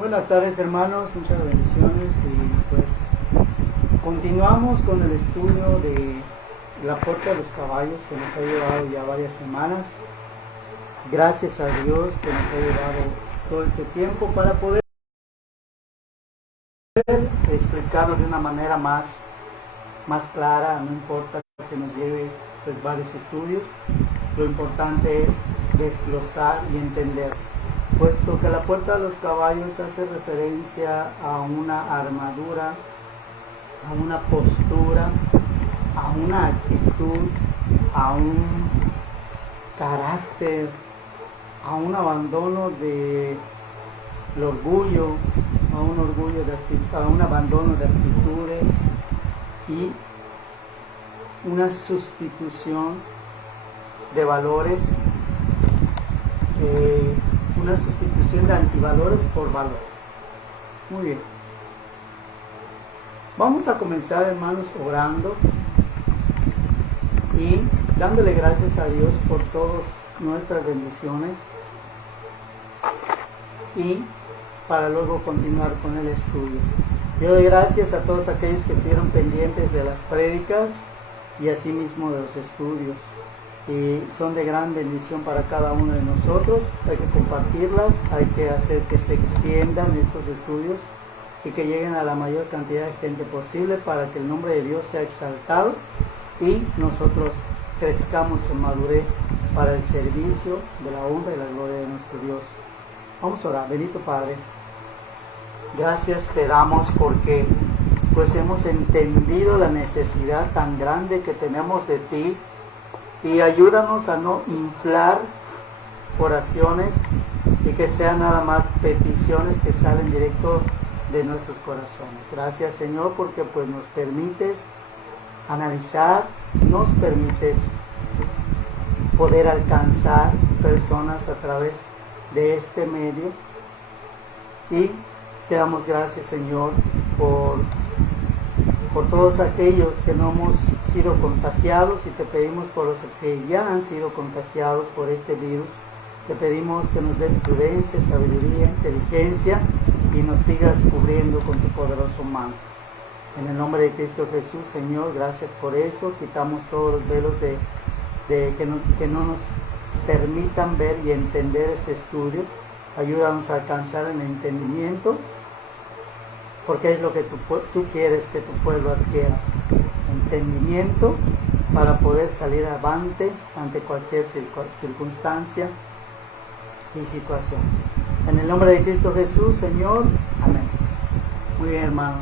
Buenas tardes, hermanos, muchas bendiciones y pues continuamos con el estudio de la puerta de los caballos que nos ha llevado ya varias semanas. Gracias a Dios que nos ha llevado todo este tiempo para poder explicarlo de una manera más clara. No importa que nos lleve pues varios estudios, lo importante es desglosar y entender, puesto que la puerta de los caballos hace referencia a una armadura, a una postura, a una actitud, a un carácter, a un abandono del orgullo, a un abandono de actitudes y una sustitución de valores, una sustitución de antivalores por valores. Muy bien. Vamos a comenzar, hermanos, orando y dándole gracias a Dios por todas nuestras bendiciones y para luego continuar con el estudio. Yo doy gracias a todos aquellos que estuvieron pendientes de las prédicas y asimismo de los estudios. Y son de gran bendición para cada uno de nosotros. Hay que compartirlas, hay que hacer que se extiendan estos estudios y que lleguen a la mayor cantidad de gente posible para que el nombre de Dios sea exaltado y nosotros crezcamos en madurez para el servicio de la honra y la gloria de nuestro Dios. Vamos a orar. Bendito Padre, gracias te damos porque pues hemos entendido la necesidad tan grande que tenemos de ti, y ayúdanos a no inflar oraciones y que sean nada más peticiones que salen directo de nuestros corazones. Gracias, Señor, porque pues nos permites analizar, nos permites poder alcanzar personas a través de este medio, y te damos gracias, Señor, por todos aquellos que no hemos sido contagiados, y te pedimos por los que ya han sido contagiados por este virus. Te pedimos que nos des prudencia, sabiduría, inteligencia y nos sigas cubriendo con tu poderoso mano. En el nombre de Cristo Jesús, Señor, gracias por eso. Quitamos todos los velos que no nos permitan ver y entender este estudio. Ayúdanos a alcanzar el entendimiento, porque es lo que tú quieres que tu pueblo adquiera. Entendimiento para poder salir avante ante cualquier circunstancia y situación. En el nombre de Cristo Jesús, Señor. Amén. Muy bien, hermanos.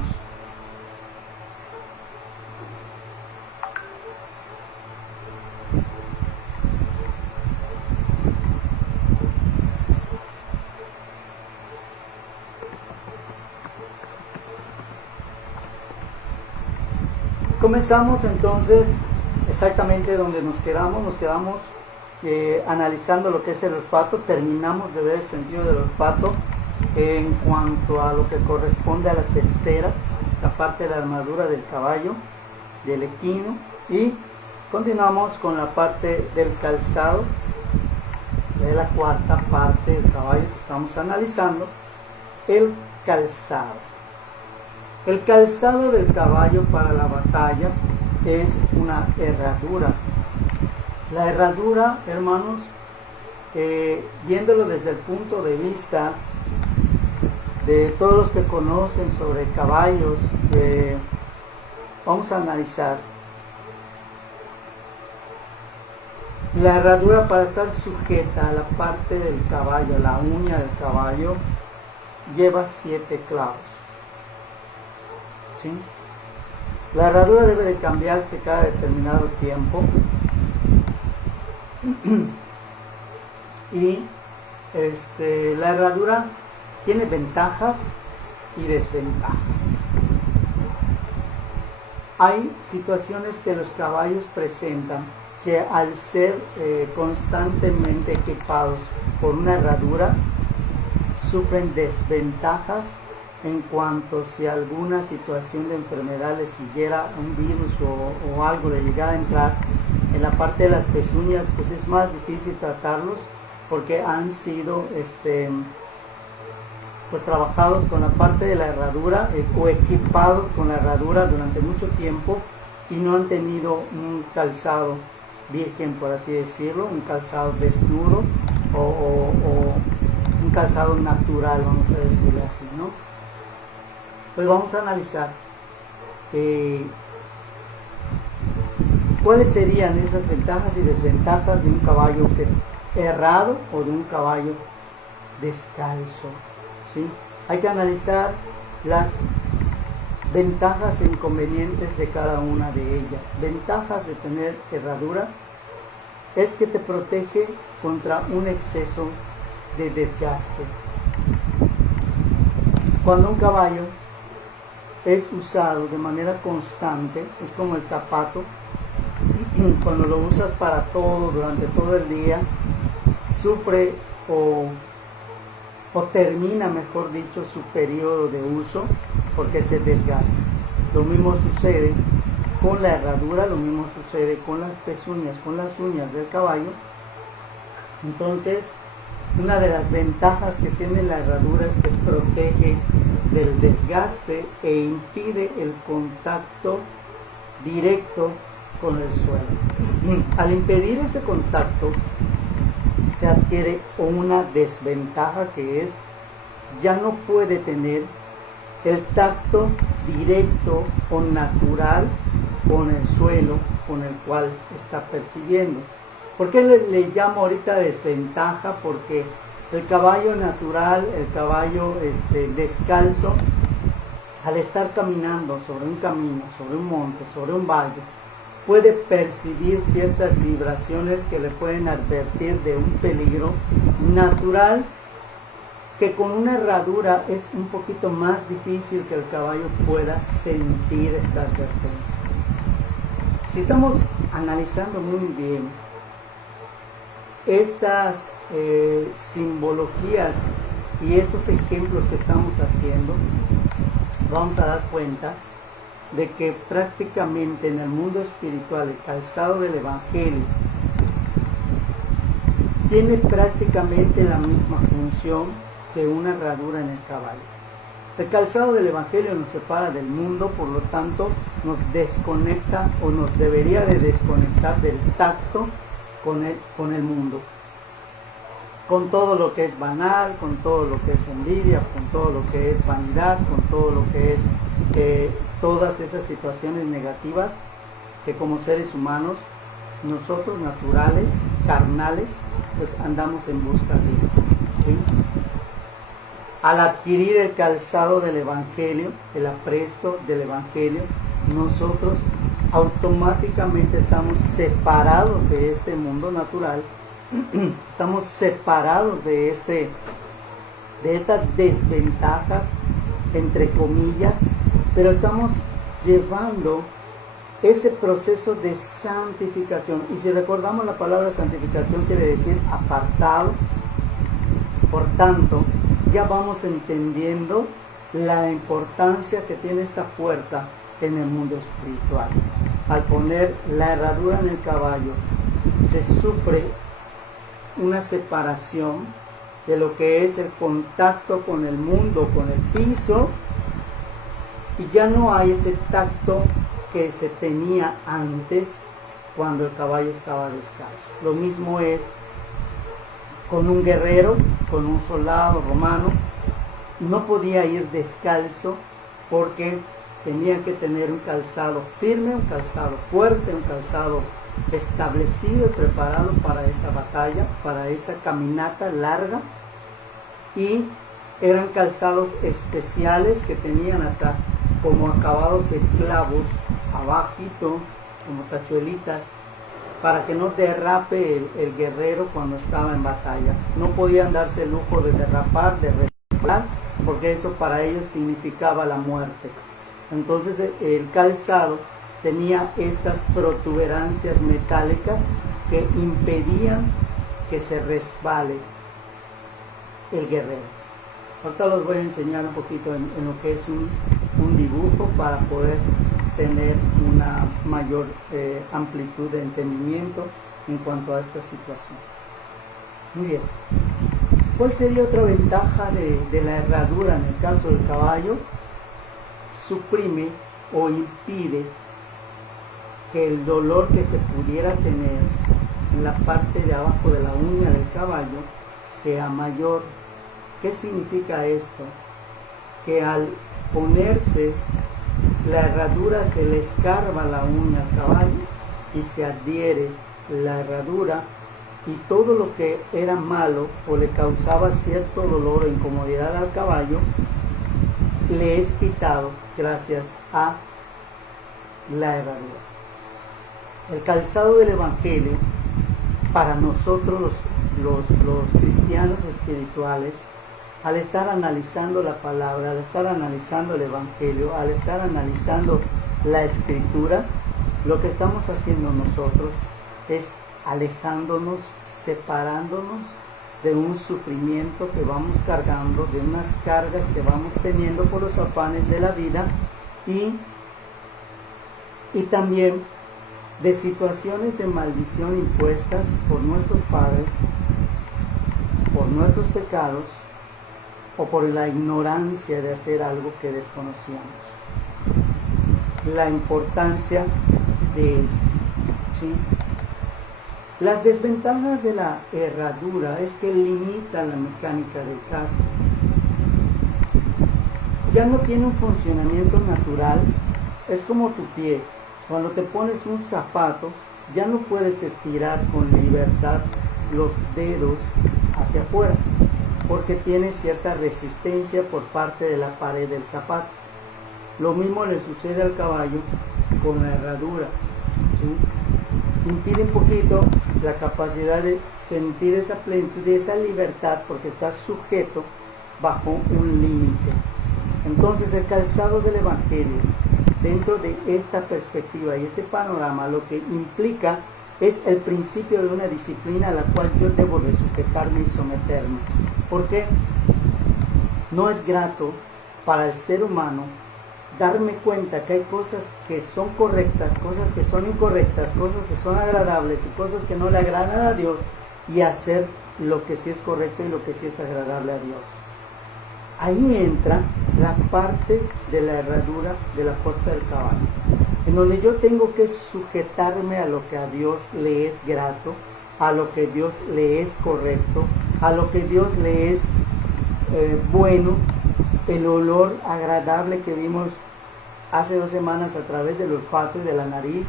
Comenzamos entonces exactamente donde nos quedamos analizando lo que es el olfato. Terminamos de ver el sentido del olfato en cuanto a lo que corresponde a la testera, la parte de la armadura del caballo, del equino, y continuamos con la parte del calzado, de la cuarta parte del caballo que estamos analizando, el calzado. El calzado del caballo para la batalla es una herradura. La herradura, hermanos, viéndolo desde el punto de vista de todos los que conocen sobre caballos, vamos a analizar. La herradura, para estar sujeta a la parte del caballo, a la uña del caballo, lleva 7 clavos. ¿Sí? La herradura debe de cambiarse cada determinado tiempo y la herradura tiene ventajas y desventajas. Hay situaciones que los caballos presentan que, al ser constantemente equipados por una herradura, sufren desventajas en cuanto si alguna situación de enfermedad les siguiera, un virus o algo le llegara a entrar en la parte de las pezuñas, pues es más difícil tratarlos porque han sido pues trabajados con la parte de la herradura o equipados con la herradura durante mucho tiempo y no han tenido un calzado virgen, por así decirlo, un calzado desnudo o un calzado natural, vamos a decirlo así, ¿no? Pues vamos a analizar cuáles serían esas ventajas y desventajas de un caballo herrado o de un caballo descalzo, ¿sí? Hay que analizar las ventajas e inconvenientes de cada una de ellas. Ventajas de tener herradura es que te protege contra un exceso de desgaste. Cuando un caballo es usado de manera constante, es como el zapato, cuando lo usas para todo, durante todo el día, sufre o termina, mejor dicho, su periodo de uso porque se desgasta. Lo mismo sucede con la herradura, lo mismo sucede con las pezuñas, con las uñas del caballo. Entonces, una de las ventajas que tiene la herradura es que protege del desgaste e impide el contacto directo con el suelo. Al impedir este contacto, se adquiere una desventaja, que es ya no puede tener el tacto directo o natural con el suelo con el cual está persiguiendo. ¿Por qué le llamo ahorita desventaja? Porque el caballo natural, el caballo descalzo, al estar caminando sobre un camino, sobre un monte, sobre un valle, puede percibir ciertas vibraciones que le pueden advertir de un peligro natural, que con una herradura es un poquito más difícil que el caballo pueda sentir esta advertencia. Si estamos analizando muy bien estas simbologías y estos ejemplos que estamos haciendo, vamos a dar cuenta de que prácticamente en el mundo espiritual el calzado del Evangelio tiene prácticamente la misma función que una herradura en el caballo. El calzado del Evangelio nos separa del mundo, por lo tanto nos desconecta o nos debería de desconectar del tacto con el mundo, con todo lo que es banal, con todo lo que es envidia, con todo lo que es vanidad, con todo lo que es todas esas situaciones negativas que como seres humanos, nosotros naturales, carnales, pues andamos en busca de, ¿sí? Al adquirir el calzado del Evangelio, el apresto del Evangelio, nosotros automáticamente estamos separados de este mundo natural, estamos separados de estas desventajas, entre comillas, pero estamos llevando ese proceso de santificación. Y si recordamos, la palabra santificación quiere decir apartado. Por tanto, ya vamos entendiendo la importancia que tiene esta puerta en el mundo espiritual. Al poner la herradura en el caballo, se sufre una separación de lo que es el contacto con el mundo, con el piso, y ya no hay ese tacto que se tenía antes cuando el caballo estaba descalzo. Lo mismo es con un guerrero, con un soldado romano. No podía ir descalzo porque tenía que tener un calzado firme, un calzado fuerte, un calzado establecido y preparado para esa batalla, para esa caminata larga, y eran calzados especiales que tenían hasta como acabados de clavos abajito, como tachuelitas, para que no derrape el guerrero cuando estaba en batalla. No podían darse el lujo de derrapar, de resbalar, porque eso para ellos significaba la muerte. Entonces el calzado tenía estas protuberancias metálicas que impedían que se resbale el guerrero. Ahorita los voy a enseñar un poquito en lo que es un dibujo para poder tener una mayor amplitud de entendimiento en cuanto a esta situación. Muy bien. ¿Cuál sería otra ventaja de la herradura en el caso del caballo? Suprime o impide que el dolor que se pudiera tener en la parte de abajo de la uña del caballo sea mayor. ¿Qué significa esto? Que al ponerse la herradura se le escarba la uña al caballo y se adhiere la herradura, y todo lo que era malo o le causaba cierto dolor o incomodidad al caballo le es quitado gracias a la herradura. El calzado del Evangelio para nosotros los cristianos espirituales, al estar analizando la palabra, al estar analizando el Evangelio, al estar analizando la Escritura, lo que estamos haciendo nosotros es alejándonos, separándonos de un sufrimiento que vamos cargando, de unas cargas que vamos teniendo por los afanes de la vida, y también de situaciones de maldición impuestas por nuestros padres, por nuestros pecados o por la ignorancia de hacer algo que desconocíamos. La importancia de esto, ¿sí? Las desventajas de la herradura es que limita la mecánica del casco. Ya no tiene un funcionamiento natural, es como tu pie. Cuando te pones un zapato, ya no puedes estirar con libertad los dedos hacia afuera, porque tiene cierta resistencia por parte de la pared del zapato. Lo mismo le sucede al caballo con la herradura, ¿sí? Impide un poquito la capacidad de sentir esa plenitud y esa libertad, porque está sujeto bajo un límite. Entonces el calzado del Evangelio, dentro de esta perspectiva y este panorama, lo que implica es el principio de una disciplina a la cual yo debo de sujetarme y someterme, porque no es grato para el ser humano darme cuenta que hay cosas que son correctas, cosas que son incorrectas, cosas que son agradables y cosas que no le agradan a Dios, y hacer lo que sí es correcto y lo que sí es agradable a Dios. Ahí entra la parte de la herradura de la puerta del caballo, en donde yo tengo que sujetarme a lo que a Dios le es grato, a lo que Dios le es correcto, a lo que Dios le es bueno, el olor agradable que vimos hace 2 semanas a través del olfato y de la nariz,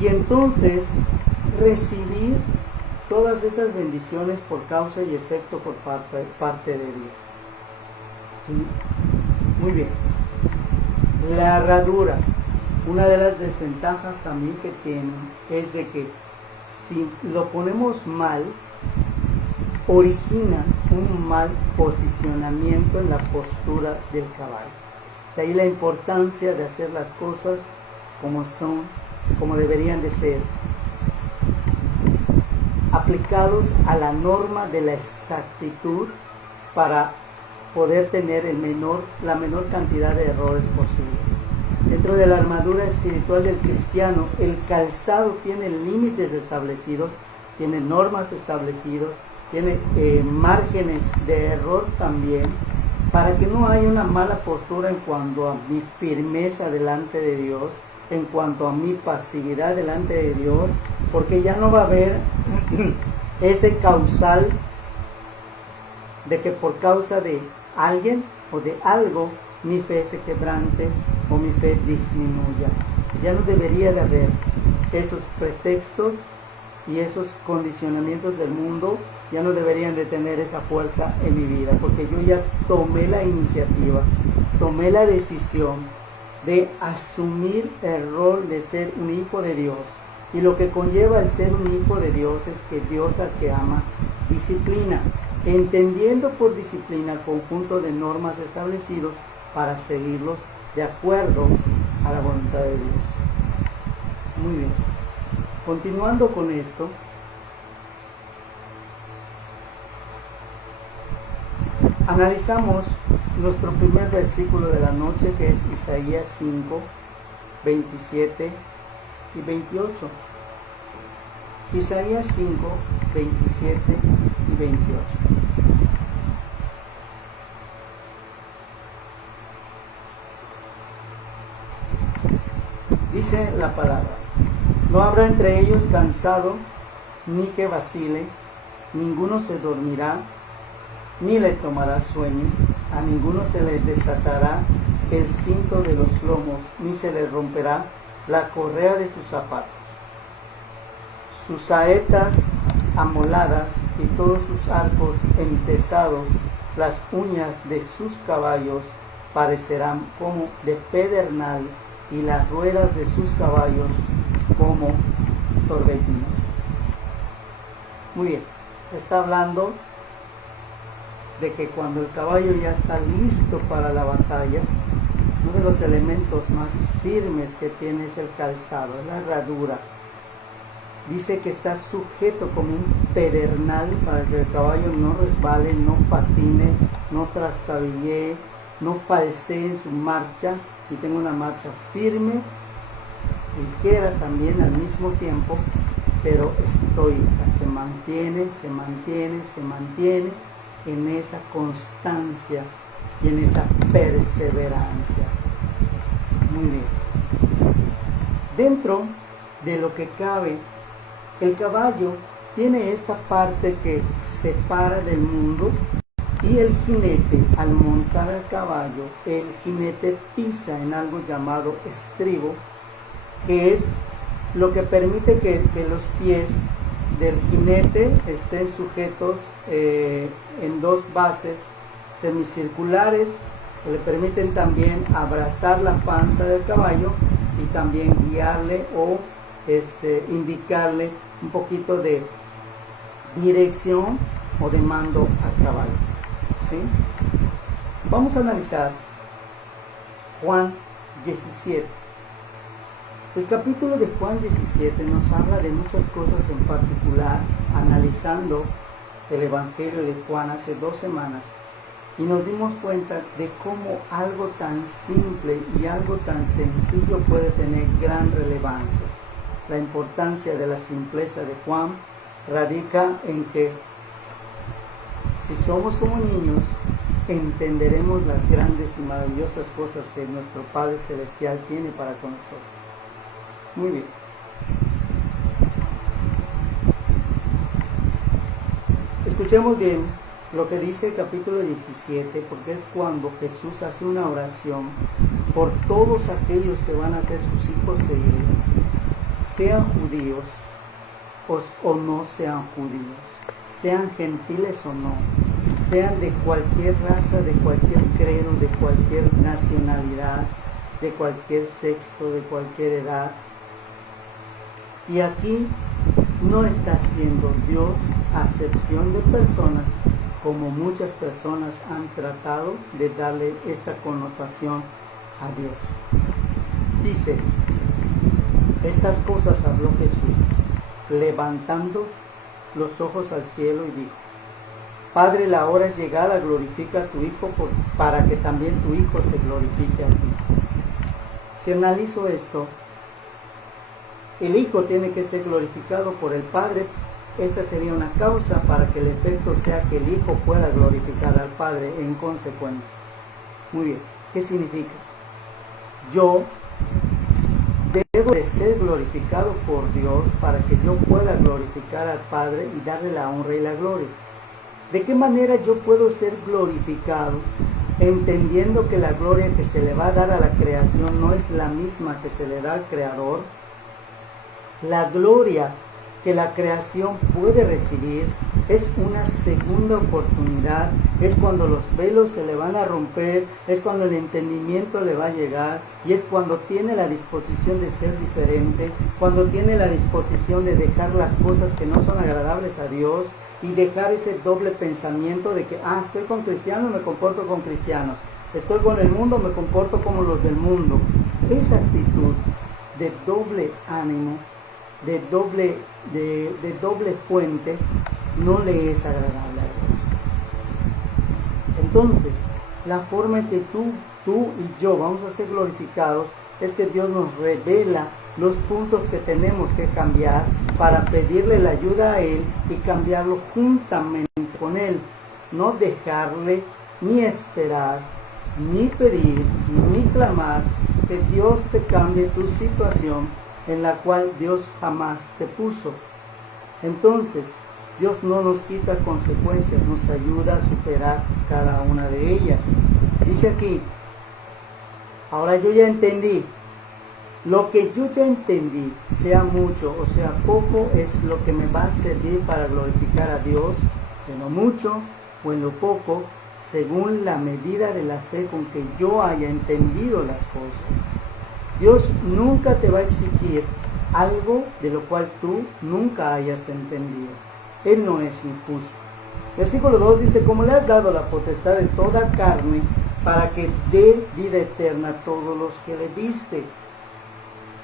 y entonces recibir todas esas bendiciones por causa y efecto por parte de Dios. ¿Sí? Muy bien. La herradura, una de las desventajas también que tiene es de que si lo ponemos mal, origina un mal posicionamiento en la postura del caballo. De ahí la importancia de hacer las cosas como son, como deberían de ser, aplicados a la norma de la exactitud para poder tener la menor cantidad de errores posibles. Dentro de la armadura espiritual del cristiano, el calzado tiene límites establecidos, tiene normas establecidas, tiene márgenes de error también, para que no haya una mala postura en cuanto a mi firmeza delante de Dios, en cuanto a mi pasividad delante de Dios, porque ya no va a haber ese causal de que por causa de alguien o de algo mi fe se quebrante o mi fe disminuya. Ya no debería de haber esos pretextos y esos condicionamientos del mundo, ya no deberían de tener esa fuerza en mi vida, porque yo ya tomé la iniciativa, tomé la decisión de asumir el rol de ser un hijo de Dios. Y lo que conlleva el ser un hijo de Dios es que Dios, al que ama, disciplina, entendiendo por disciplina conjunto de normas establecidos para seguirlos de acuerdo a la voluntad de Dios. Muy bien. Continuando con esto, analizamos nuestro primer versículo de la noche, que es Isaías 5, 27 y 28. Isaías 5, 27 y 28. Dice la palabra: no habrá entre ellos cansado, ni que vacile, ninguno se dormirá, ni le tomará sueño, a ninguno se le desatará el cinto de los lomos, ni se le romperá la correa de sus zapatos. Sus saetas amoladas y todos sus arcos entesados, las uñas de sus caballos parecerán como de pedernal, y las ruedas de sus caballos como torbellinos. Muy bien, está hablando de que cuando el caballo ya está listo para la batalla, uno de los elementos más firmes que tiene es el calzado, es la herradura. Dice que está sujeto como un pedernal para que el caballo no resbale, no patine, no trastabille, no falsee en su marcha y tenga una marcha firme, ligera también al mismo tiempo, pero estoica, se mantiene en esa constancia y en esa perseverancia. Muy bien. Dentro de lo que cabe, el caballo tiene esta parte que separa del mundo, y el jinete, al montar al caballo, el jinete pisa en algo llamado estribo, que es lo que permite que los pies del jinete estén sujetos en dos bases semicirculares, que le permiten también abrazar la panza del caballo y también guiarle o indicarle un poquito de dirección o de mando al caballo. ¿Sí? Vamos a analizar Juan 17. El capítulo de Juan 17 nos habla de muchas cosas, en particular analizando el Evangelio de Juan hace 2 semanas, y nos dimos cuenta de cómo algo tan simple y algo tan sencillo puede tener gran relevancia. La importancia de la simpleza de Juan radica en que si somos como niños, entenderemos las grandes y maravillosas cosas que nuestro Padre Celestial tiene para con nosotros. Muy bien. Escuchemos bien lo que dice el capítulo 17, porque es cuando Jesús hace una oración por todos aquellos que van a ser sus hijos de Él, sean judíos o no sean judíos, sean gentiles o no, sean de cualquier raza, de cualquier credo, de cualquier nacionalidad, de cualquier sexo, de cualquier edad. Y aquí no está haciendo Dios acepción de personas, como muchas personas han tratado de darle esta connotación a Dios. Dice: estas cosas habló Jesús, levantando los ojos al cielo, y dijo: Padre, la hora es llegada, glorifica a tu Hijo, para que también tu Hijo te glorifique a ti. Si analizo esto, el Hijo tiene que ser glorificado por el Padre. Esta sería una causa para que el efecto sea que el Hijo pueda glorificar al Padre en consecuencia. Muy bien, ¿qué significa? Yo debo de ser glorificado por Dios para que yo pueda glorificar al Padre y darle la honra y la gloria. ¿De qué manera yo puedo ser glorificado? Entendiendo que la gloria que se le va a dar a la creación no es la misma que se le da al Creador. La gloria que la creación puede recibir es una segunda oportunidad, es cuando los velos se le van a romper, es cuando el entendimiento le va a llegar, y es cuando tiene la disposición de ser diferente, cuando tiene la disposición de dejar las cosas que no son agradables a Dios y dejar ese doble pensamiento de que estoy con cristianos, me comporto con cristianos, estoy con el mundo, me comporto como los del mundo. Esa actitud de doble ánimo, de doble fuente, no le es agradable a Dios. Entonces, la forma en que tú y yo vamos a ser glorificados es que Dios nos revela los puntos que tenemos que cambiar para pedirle la ayuda a Él y cambiarlo juntamente con Él, no dejarle ni esperar, ni pedir, ni clamar que Dios te cambie tu situación en la cual Dios jamás te puso. Entonces, Dios no nos quita consecuencias, nos ayuda a superar cada una de ellas. Dice aquí, ahora yo ya entendí. Lo que yo ya entendí, sea mucho o sea poco, es lo que me va a servir para glorificar a Dios, en lo mucho o en lo poco, según la medida de la fe con que yo haya entendido las cosas. Dios nunca te va a exigir algo de lo cual tú nunca hayas entendido. Él no es injusto. Versículo 2 dice, como le has dado la potestad de toda carne, para que dé vida eterna a todos los que le diste.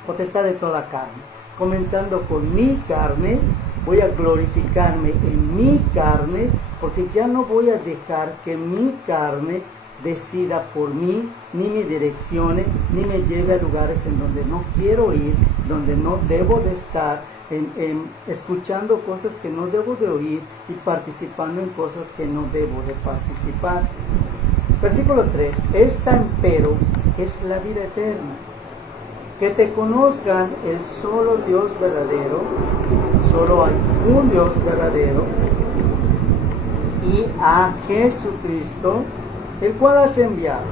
Potestad de toda carne. Comenzando con mi carne, voy a glorificarme en mi carne, porque ya no voy a dejar que mi carne decida por mí, ni me direccione, ni me lleve a lugares en donde no quiero ir, donde no debo de estar, escuchando cosas que no debo de oír y participando en cosas que no debo de participar. Versículo 3, esta empero es la vida eterna, que te conozcan el solo Dios verdadero, solo hay un Dios verdadero, y a Jesucristo, el cual has enviado.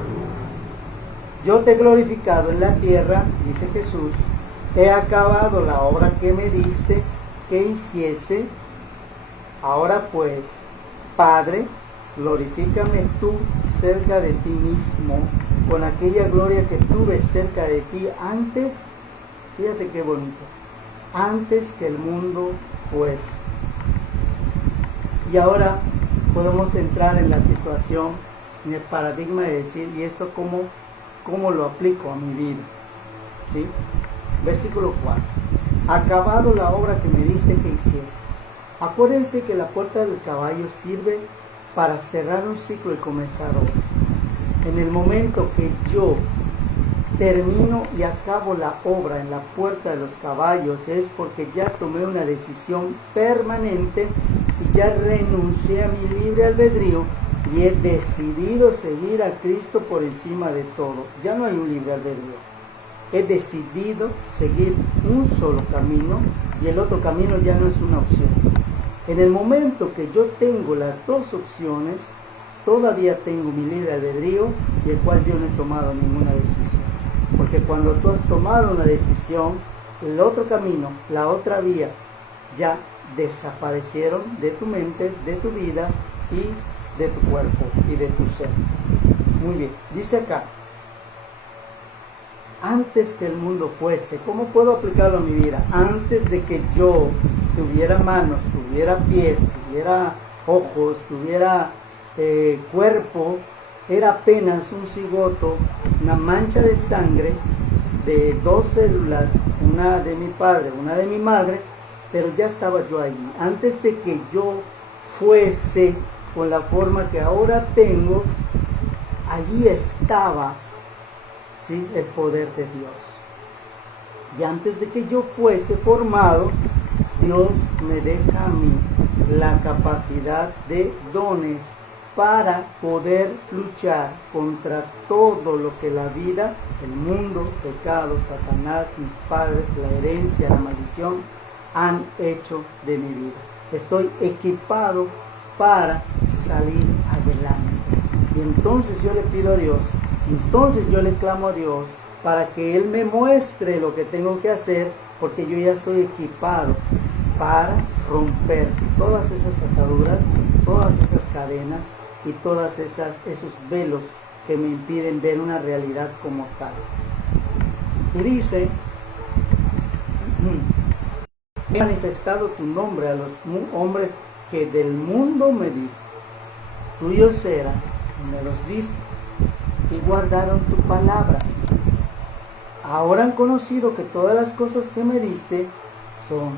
Yo te he glorificado en la tierra, dice Jesús, he acabado la obra que me diste que hiciese. Ahora pues, Padre, glorifícame tú cerca de ti mismo, con aquella gloria que tuve cerca de ti antes, fíjate qué bonito, antes que el mundo fuese. Y ahora podemos entrar en la situación, en el paradigma de decir, ¿y esto cómo lo aplico a mi vida? ¿Sí? Versículo 4. Acabado la obra que me diste que hiciese. Acuérdense que la puerta del caballo sirve para cerrar un ciclo y comenzar otro. En el momento que yo termino y acabo la obra en la puerta de los caballos, es porque ya tomé una decisión permanente y ya renuncié a mi libre albedrío y he decidido seguir a Cristo por encima de todo. Ya no hay un libre albedrío. He decidido seguir un solo camino y el otro camino ya no es una opción. En el momento que yo tengo las dos opciones, todavía tengo mi libre albedrío y el cual yo no he tomado ninguna decisión. Porque cuando tú has tomado una decisión, el otro camino, la otra vía, ya desaparecieron de tu mente, de tu vida y de tu cuerpo y de tu ser. Muy bien, dice acá, antes que el mundo fuese, ¿cómo puedo aplicarlo a mi vida? Antes de que yo tuviera manos, tuviera pies, tuviera ojos, tuviera cuerpo, era apenas un cigoto, una mancha de sangre de 2 células, una de mi padre, una de mi madre, pero ya estaba yo allí. Antes de que yo fuese con la forma que ahora tengo, allí estaba, ¿sí?, el poder de Dios. Y antes de que yo fuese formado, Dios me deja a mí la capacidad de dones para poder luchar contra todo lo que la vida, el mundo, pecado, Satanás, mis padres, la herencia, la maldición, han hecho de mi vida. Estoy equipado para salir adelante. Y entonces yo le pido a Dios, entonces yo le clamo a Dios para que Él me muestre lo que tengo que hacer, porque yo ya estoy equipado para romper todas esas ataduras, todas esas cadenas y todos esos velos que me impiden ver una realidad como tal. Y dice, he manifestado tu nombre a los hombres que del mundo me diste. Tuyos eran, me los diste, y guardaron tu palabra. Ahora han conocido que todas las cosas que me diste son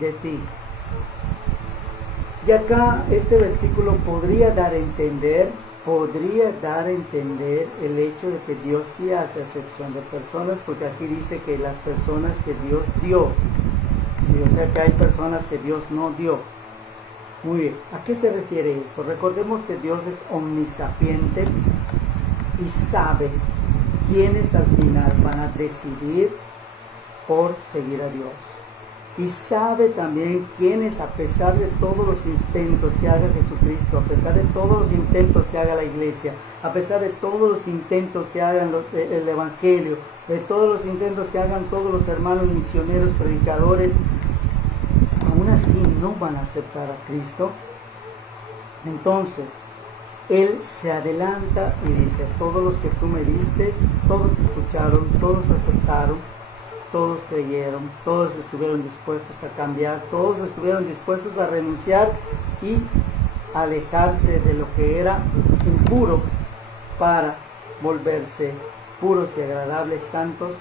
de ti. Y acá este versículo podría dar a entender el hecho de que Dios sí hace acepción de personas, porque aquí dice que las personas que Dios dio, o sea que hay personas que Dios no dio. Muy bien, ¿a qué se refiere esto? Recordemos que Dios es omnisapiente y sabe quiénes al final van a decidir por seguir a Dios. Y sabe también quiénes, a pesar de todos los intentos que haga Jesucristo, a pesar de todos los intentos que haga la iglesia, a pesar de todos los intentos que hagan el Evangelio, de todos los intentos que hagan todos los hermanos misioneros, predicadores, aún así no van a aceptar a Cristo. Entonces, Él se adelanta y dice: todos los que tú me diste, todos escucharon, todos aceptaron, todos creyeron, todos estuvieron dispuestos a cambiar, todos estuvieron dispuestos a renunciar y alejarse de lo que era impuro para volverse puros y agradables, santos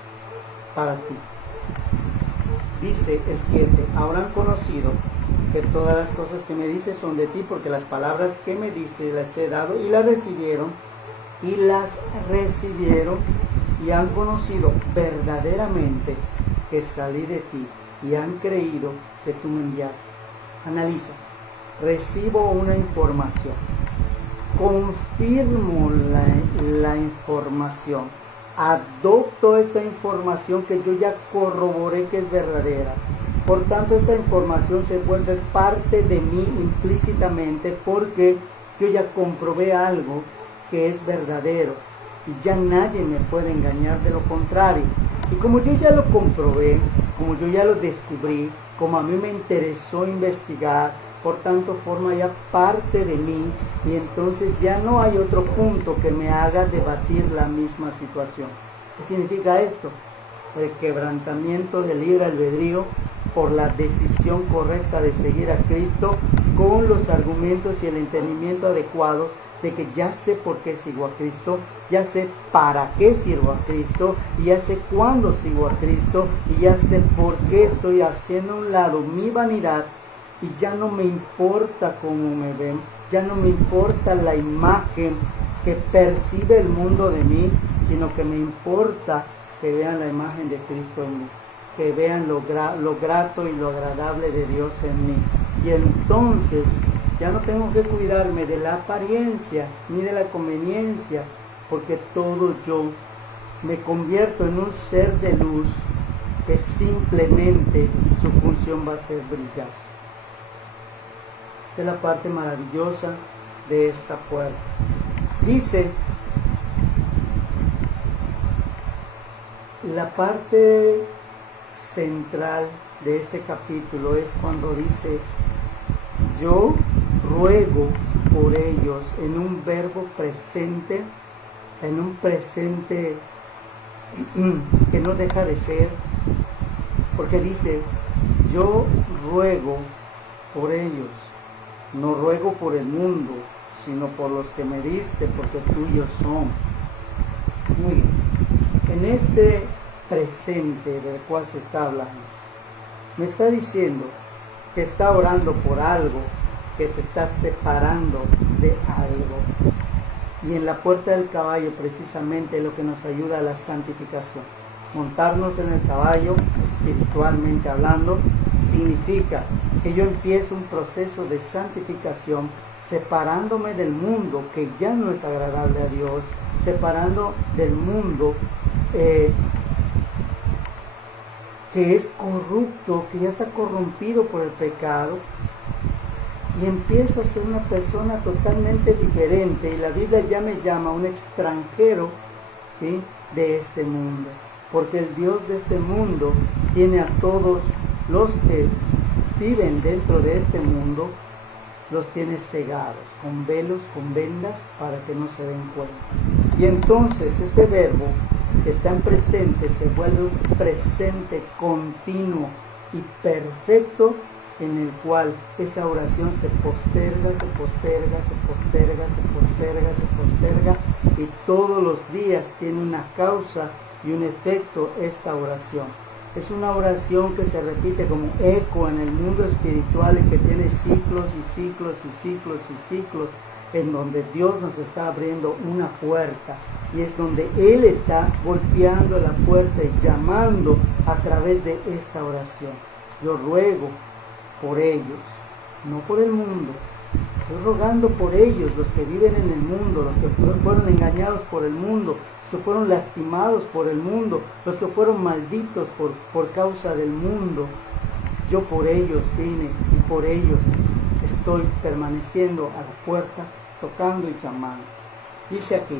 para ti. Dice el 7: ahora han conocido que todas las cosas que me dices son de ti, porque las palabras que me diste las he dado y las recibieron y han conocido verdaderamente que salí de ti y han creído que tú me enviaste. Analiza: recibo una información, confirmo la información, adopto esta información que yo ya corroboré que es verdadera. Por tanto, esta información se vuelve parte de mí implícitamente, porque yo ya comprobé algo que es verdadero y ya nadie me puede engañar de lo contrario. Y como yo ya lo comprobé, como yo ya lo descubrí, como a mí me interesó investigar, por tanto forma ya parte de mí, y entonces ya no hay otro punto que me haga debatir la misma situación. ¿Qué significa esto? El quebrantamiento del libre albedrío por la decisión correcta de seguir a Cristo, con los argumentos y el entendimiento adecuados de que ya sé por qué sigo a Cristo, ya sé para qué sirvo a Cristo, y ya sé cuándo sigo a Cristo, y ya sé por qué estoy haciendo a un lado mi vanidad, y ya no me importa cómo me ven, ya no me importa la imagen que percibe el mundo de mí, sino que me importa que vean la imagen de Cristo en mí, que vean lo grato y lo agradable de Dios en mí. Y entonces ya no tengo que cuidarme de la apariencia ni de la conveniencia, porque todo yo me convierto en un ser de luz que simplemente su función va a ser brillar. Esta es la parte maravillosa de esta puerta. Dice, la parte central de este capítulo es cuando dice: yo ruego por ellos, en un verbo presente, en un presente que no deja de ser, porque dice: yo ruego por ellos, no ruego por el mundo, sino por los que me diste, porque tuyos son. Muy bien. En este presente del cual se está hablando, me está diciendo que está orando por algo, que se está separando de algo. Y en la puerta del caballo precisamente es lo que nos ayuda a la santificación. Montarnos en el caballo, espiritualmente hablando, significa que yo empiezo un proceso de santificación, separándome del mundo que ya no es agradable a Dios, separando del mundo que es corrupto, que ya está corrompido por el pecado, y empiezo a ser una persona totalmente diferente, y la Biblia ya me llama un extranjero, ¿sí?, de este mundo, porque el Dios de este mundo tiene a todos los que viven dentro de este mundo, los tiene cegados, con velos, con vendas, para que no se den cuenta. Y entonces este verbo que está en presente se vuelve un presente continuo y perfecto, en el cual esa oración se posterga, se posterga, se posterga, se posterga, se posterga, y todos los días tiene una causa y un efecto esta oración. Es una oración que se repite como eco en el mundo espiritual, y que tiene ciclos y ciclos y ciclos y ciclos, en donde Dios nos está abriendo una puerta, y es donde Él está golpeando la puerta y llamando a través de esta oración. Yo ruego por ellos, no por el mundo. Estoy rogando por ellos, los que viven en el mundo, los que fueron engañados por el mundo, los que fueron lastimados por el mundo, los que fueron malditos por causa del mundo. Yo por ellos vine y por ellos estoy permaneciendo a la puerta, tocando y llamando. Dice aquí,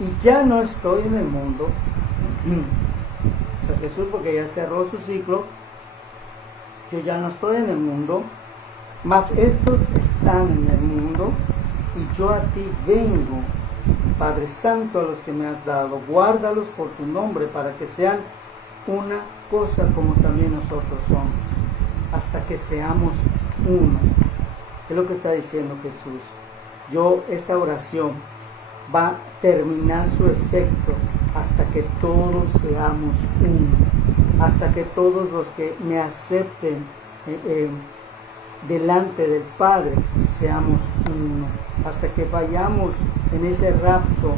y ya no estoy en el mundo. O sea, Jesús, porque ya cerró su ciclo, yo ya no estoy en el mundo, mas estos están en el mundo, y yo a ti vengo. Padre Santo, a los que me has dado, guárdalos por tu nombre, para que sean una cosa como también nosotros somos, hasta que seamos uno. Es lo que está diciendo Jesús. Esta oración va a terminar su efecto hasta que todos seamos uno, hasta que todos los que me acepten delante del Padre seamos uno, hasta que vayamos en ese rapto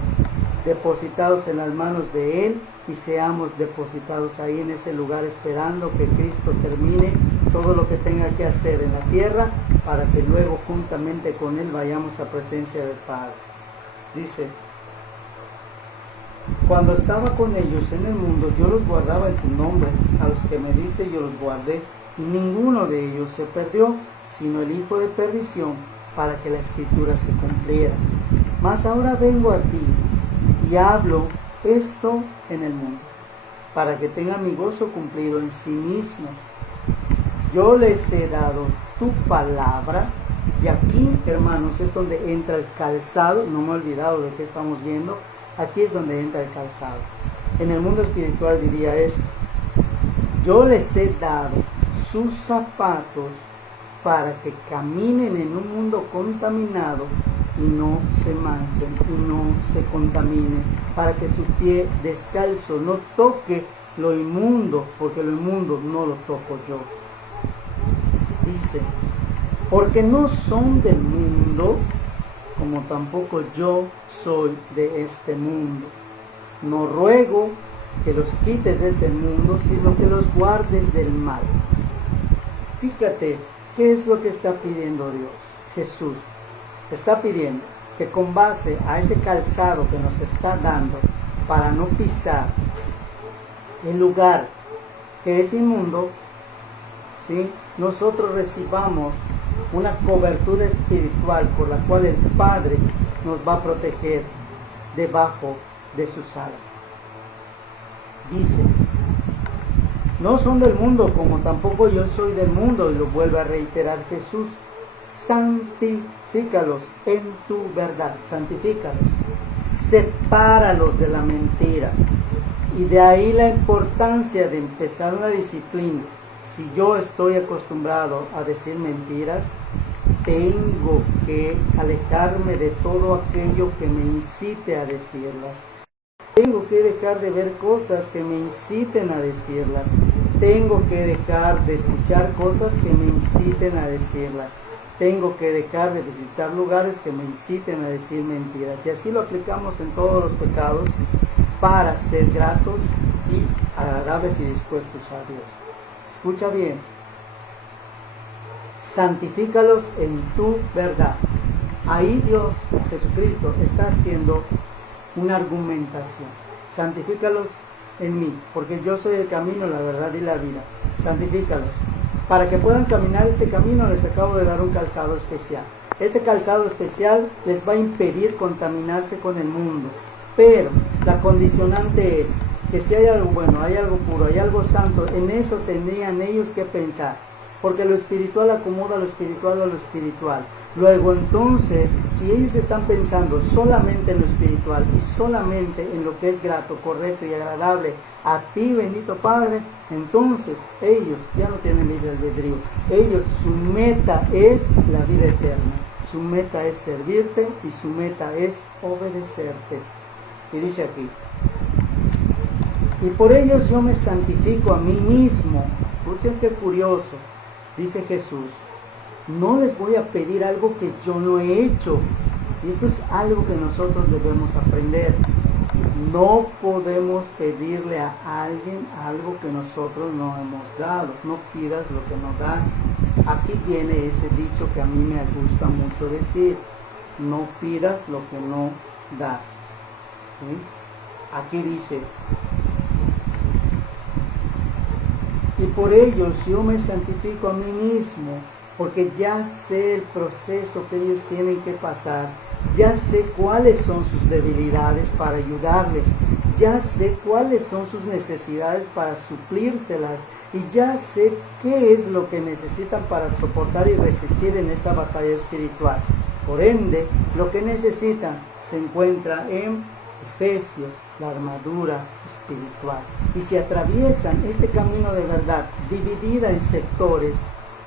depositados en las manos de Él y seamos depositados ahí en ese lugar esperando que Cristo termine todo lo que tenga que hacer en la tierra para que luego juntamente con Él vayamos a presencia del Padre. Dice, cuando estaba con ellos en el mundo, yo los guardaba en tu nombre, a los que me diste yo los guardé, y ninguno de ellos se perdió, sino el hijo de perdición, para que la escritura se cumpliera. Mas ahora vengo a ti, y hablo esto en el mundo, para que tenga mi gozo cumplido en sí mismo. Yo les he dado tu palabra, y aquí, hermanos, es donde entra el calzado. No me he olvidado de qué estamos viendo. Aquí es donde entra el calzado. En el mundo espiritual diría esto: yo les he dado sus zapatos para que caminen en un mundo contaminado y no se manchen y no se contaminen, para que su pie descalzo no toque lo inmundo, porque lo inmundo no lo toco yo. Dice, porque no son del mundo, como tampoco yo soy de este mundo. No ruego que los quites de este mundo, sino que los guardes del mal. Fíjate, ¿qué es lo que está pidiendo Dios? Jesús está pidiendo que con base a ese calzado que nos está dando para no pisar el lugar que es inmundo, ¿sí?, nosotros recibamos una cobertura espiritual por la cual el Padre nos va a proteger debajo de sus alas. Dice, no son del mundo, como tampoco yo soy del mundo, y lo vuelve a reiterar Jesús. Santifícalos en tu verdad, santifícalos, sepáralos de la mentira. Y de ahí la importancia de empezar una disciplina. Si yo estoy acostumbrado a decir mentiras, tengo que alejarme de todo aquello que me incite a decirlas. Tengo que dejar de ver cosas que me inciten a decirlas. Tengo que dejar de escuchar cosas que me inciten a decirlas. Tengo que dejar de visitar lugares que me inciten a decir mentiras. Y así lo aplicamos en todos los pecados para ser gratos y agradables y dispuestos a Dios. Escucha bien. Santifícalos en tu verdad. Ahí Dios, Jesucristo, está haciendo una argumentación. Santifícalos en mí, porque yo soy el camino, la verdad y la vida. Santifícalos. Para que puedan caminar este camino, les acabo de dar un calzado especial. Este calzado especial les va a impedir contaminarse con el mundo. Pero la condicionante es que si hay algo bueno, hay algo puro, hay algo santo, en eso tendrían ellos que pensar. Porque lo espiritual acomoda lo espiritual a lo espiritual. Luego entonces, si ellos están pensando solamente en lo espiritual y solamente en lo que es grato, correcto y agradable a ti, bendito Padre, entonces ellos ya no tienen libre albedrío. Ellos, su meta es la vida eterna. Su meta es servirte y su meta es obedecerte. Y dice aquí, y por ellos yo me santifico a mí mismo. Escuchen qué curioso. Dice Jesús, no les voy a pedir algo que yo no he hecho. Y esto es algo que nosotros debemos aprender. No podemos pedirle a alguien algo que nosotros no hemos dado. No pidas lo que no das. Aquí viene ese dicho que a mí me gusta mucho decir: no pidas lo que no das. ¿Sí? Aquí dice: y por ellos yo me santifico a mí mismo, porque ya sé el proceso que ellos tienen que pasar, ya sé cuáles son sus debilidades para ayudarles, ya sé cuáles son sus necesidades para suplírselas, y ya sé qué es lo que necesitan para soportar y resistir en esta batalla espiritual. Por ende, lo que necesitan se encuentra en Efesios, la armadura espiritual. Y si atraviesan este camino de verdad, dividida en sectores,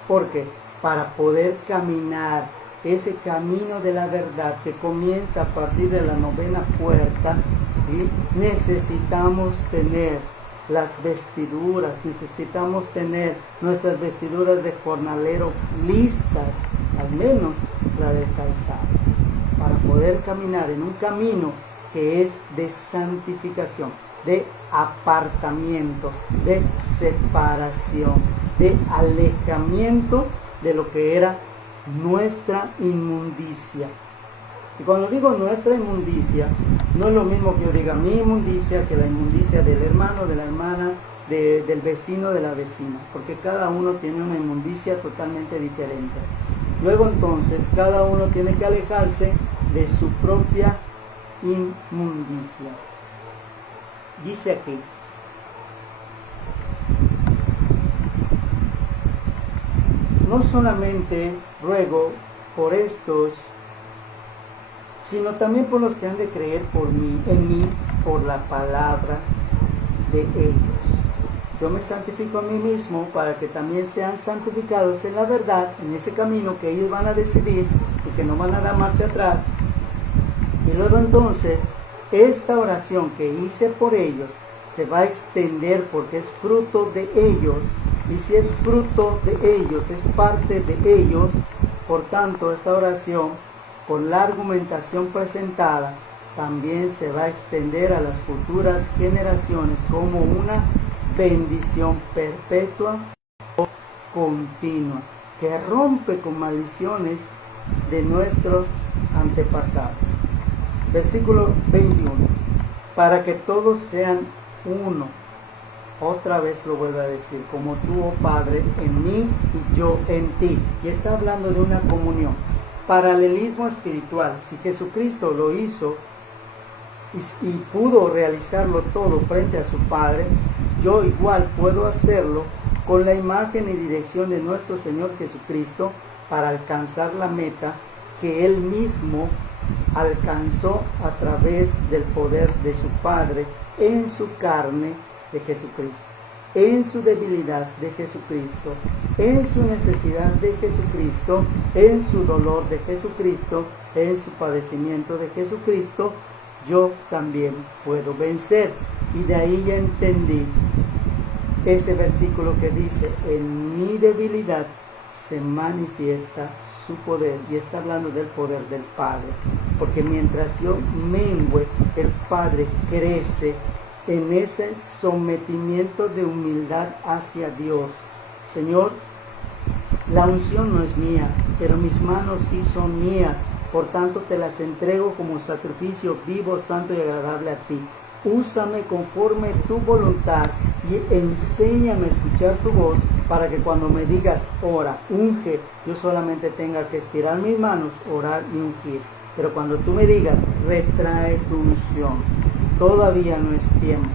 porque para poder caminar ese camino de la verdad que comienza a partir de la 9ª puerta, ¿sí?, necesitamos tener las vestiduras, necesitamos tener nuestras vestiduras de jornalero listas, al menos la del calzado, para poder caminar en un camino que es de santificación, de apartamiento, de separación, de alejamiento de lo que era nuestra inmundicia. Y cuando digo nuestra inmundicia, no es lo mismo que yo diga mi inmundicia que la inmundicia del hermano, de la hermana, del vecino, de la vecina, porque cada uno tiene una inmundicia totalmente diferente. Luego entonces cada uno tiene que alejarse de su propia inmundicia. Dice aquí: no solamente ruego por estos, sino también por los que han de creer en mí, por la palabra de ellos. Yo me santifico a mí mismo para que también sean santificados en la verdad, en ese camino que ellos van a decidir y que no van a dar marcha atrás. Y luego entonces, esta oración que hice por ellos se va a extender porque es fruto de ellos. Y si es fruto de ellos, es parte de ellos, por tanto, esta oración, con la argumentación presentada, también se va a extender a las futuras generaciones como una bendición perpetua o continua, que rompe con maldiciones de nuestros antepasados. Versículo 21. Para que todos sean uno. Otra vez lo vuelvo a decir: como tú, oh Padre, en mí y yo en ti. Y está hablando de una comunión. Paralelismo espiritual. Si Jesucristo lo hizo y pudo realizarlo todo frente a su Padre, yo igual puedo hacerlo con la imagen y dirección de nuestro Señor Jesucristo para alcanzar la meta que Él mismo alcanzó a través del poder de su Padre en su carne de Jesucristo, en su debilidad de Jesucristo, en su necesidad de Jesucristo, en su dolor de Jesucristo, en su padecimiento de Jesucristo. Yo también puedo vencer. Y de ahí ya entendí ese versículo que dice: en mi debilidad se manifiesta su poder. Y está hablando del poder del Padre, porque mientras yo mengüe, el Padre crece en ese sometimiento de humildad hacia Dios. Señor, la unción no es mía, pero mis manos sí son mías. Por tanto, te las entrego como sacrificio vivo, santo y agradable a ti. Úsame conforme tu voluntad y enséñame a escuchar tu voz, para que cuando me digas ora, unge, yo solamente tenga que estirar mis manos, orar y ungir. Pero cuando tú me digas retrae tu unción, todavía no es tiempo,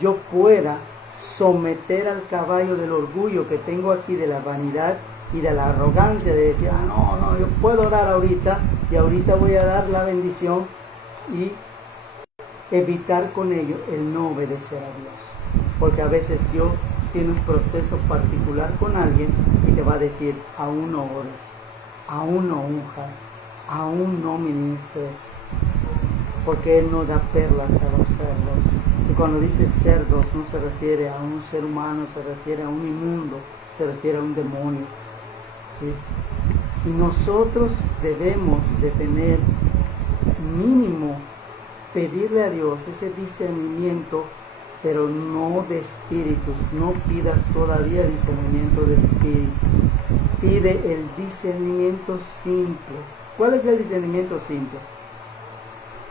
yo pueda someter al caballo del orgullo que tengo aquí, de la vanidad y de la arrogancia de decir: no, yo puedo orar ahorita y ahorita voy a dar la bendición, y evitar con ello el no obedecer a Dios. Porque a veces Dios tiene un proceso particular con alguien y te va a decir: aún no ores, aún no unjas, aún no ministres, porque Él no da perlas a los cerdos. Y cuando dice cerdos no se refiere a un ser humano, se refiere a un inmundo, se refiere a un demonio, ¿sí? Y nosotros debemos de tener mínimo, pedirle a Dios ese discernimiento, pero no de espíritus. No pidas todavía discernimiento de espíritu. pide el discernimiento simple. ¿Cuál es el discernimiento simple?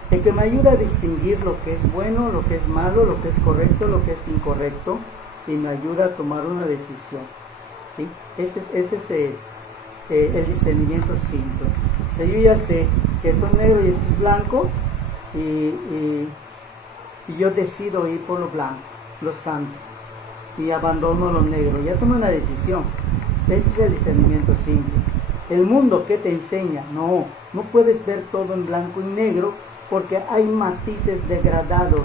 El que me ayuda a distinguir lo que es bueno, lo que es malo, lo que es correcto, lo que es incorrecto, y me ayuda a tomar una decisión. ¿Sí? Ese es el discernimiento simple. O sea, yo ya sé que esto es negro y esto es blanco, y yo decido ir por lo blanco, lo santo, y abandono lo negro. Ya tomo una decisión. Ese es el discernimiento simple. El mundo que te enseña, no puedes ver todo en blanco y negro, porque hay matices degradados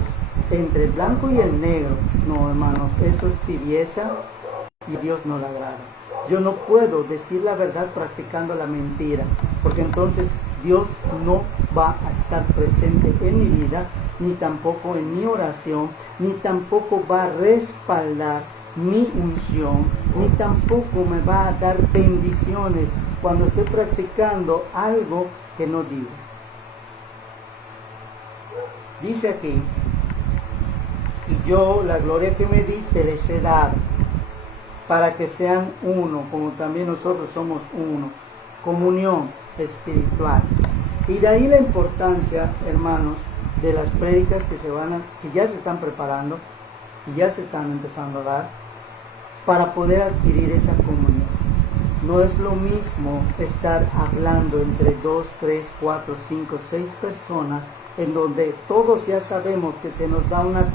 entre el blanco y el negro. No, hermanos, eso es tibieza y a Dios no le agrada. Yo no puedo decir la verdad practicando la mentira, porque entonces Dios no va a estar presente en mi vida, ni tampoco en mi oración, ni tampoco va a respaldar mi unción, ni tampoco me va a dar bendiciones cuando estoy practicando algo que no digo. Dice aquí, y yo la gloria que me diste les he dado, para que sean uno, como también nosotros somos uno. Comunión espiritual. Y de ahí la importancia, hermanos, de las prédicas que ya se están preparando y ya se están empezando a dar, para poder adquirir esa comunión. No es lo mismo estar hablando entre 2, 3, 4, 5, 6 personas, en donde todos ya sabemos que se nos da una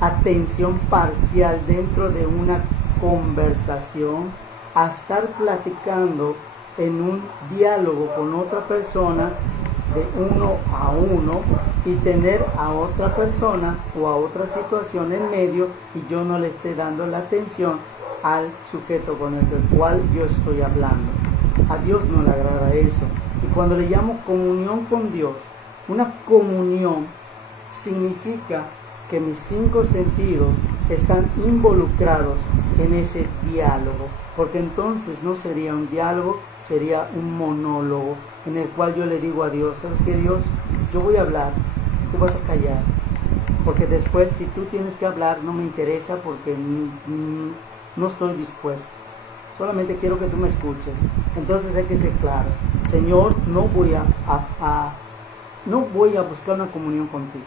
atención parcial dentro de una conversación, a estar platicando en un diálogo con otra persona de uno a uno, y tener a otra persona o a otra situación en medio, y yo no le esté dando la atención al sujeto con el cual yo estoy hablando. A Dios no le agrada eso. Y cuando le llamo comunión con Dios, una comunión significa que mis 5 sentidos están involucrados en ese diálogo, porque entonces no sería un diálogo, sería un monólogo en el cual yo le digo a Dios: ¿sabes qué, Dios? Yo voy a hablar, tú vas a callar, porque después si tú tienes que hablar no me interesa, porque no estoy dispuesto, solamente quiero que tú me escuches. Entonces hay que ser claro: Señor, no voy a buscar una comunión contigo,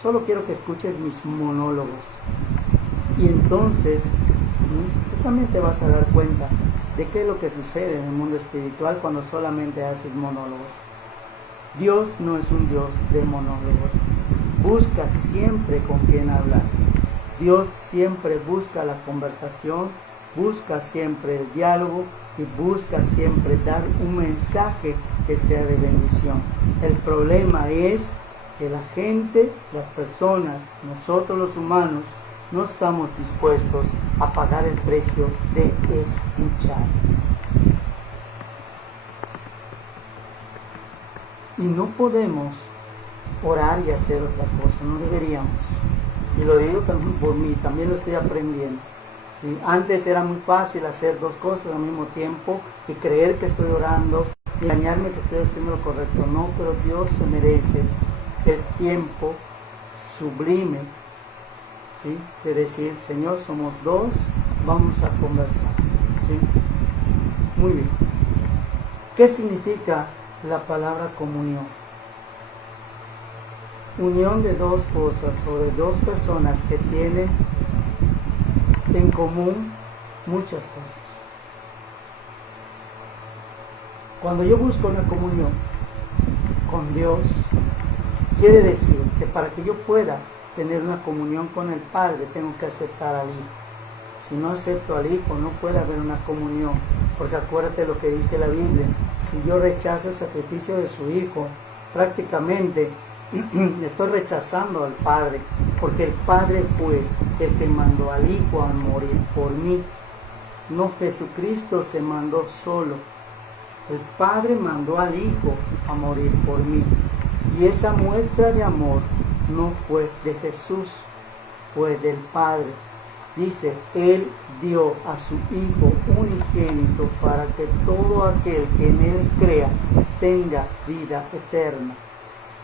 solo quiero que escuches mis monólogos. Y entonces tú también te vas a dar cuenta de qué es lo que sucede en el mundo espiritual cuando solamente haces monólogos. Dios no es un Dios de monólogos. Busca siempre con quién hablar. Dios siempre busca la conversación, busca siempre el diálogo, y busca siempre dar un mensaje que sea de bendición. El problema es que la gente, las personas, nosotros los humanos, no estamos dispuestos a pagar el precio de escuchar. Y no podemos orar y hacer otra cosa, no deberíamos. Y lo digo también por mí, también lo estoy aprendiendo. ¿Sí? Antes era muy fácil hacer 2 cosas al mismo tiempo y creer que estoy orando, y engañarme que estoy haciendo lo correcto. No, pero Dios se merece el tiempo sublime, ¿sí?, de decir: Señor, somos 2, vamos a conversar. ¿Sí? Muy bien. ¿Qué significa la palabra comunión? Unión de 2 cosas o de 2 personas que tienen en común muchas cosas. Cuando yo busco una comunión con Dios, quiere decir que para que yo pueda tener una comunión con el Padre, tengo que aceptar al Hijo. Si no acepto al Hijo, no puede haber una comunión, porque acuérdate lo que dice la Biblia: si yo rechazo el sacrificio de su Hijo, prácticamente estoy rechazando al Padre, porque el Padre fue el que mandó al Hijo a morir por mí. No, Jesucristo se mandó solo. El Padre mandó al Hijo a morir por mí. Y esa muestra de amor no fue de Jesús, fue del Padre. Dice: Él dio a su Hijo unigénito para que todo aquel que en Él crea tenga vida eterna.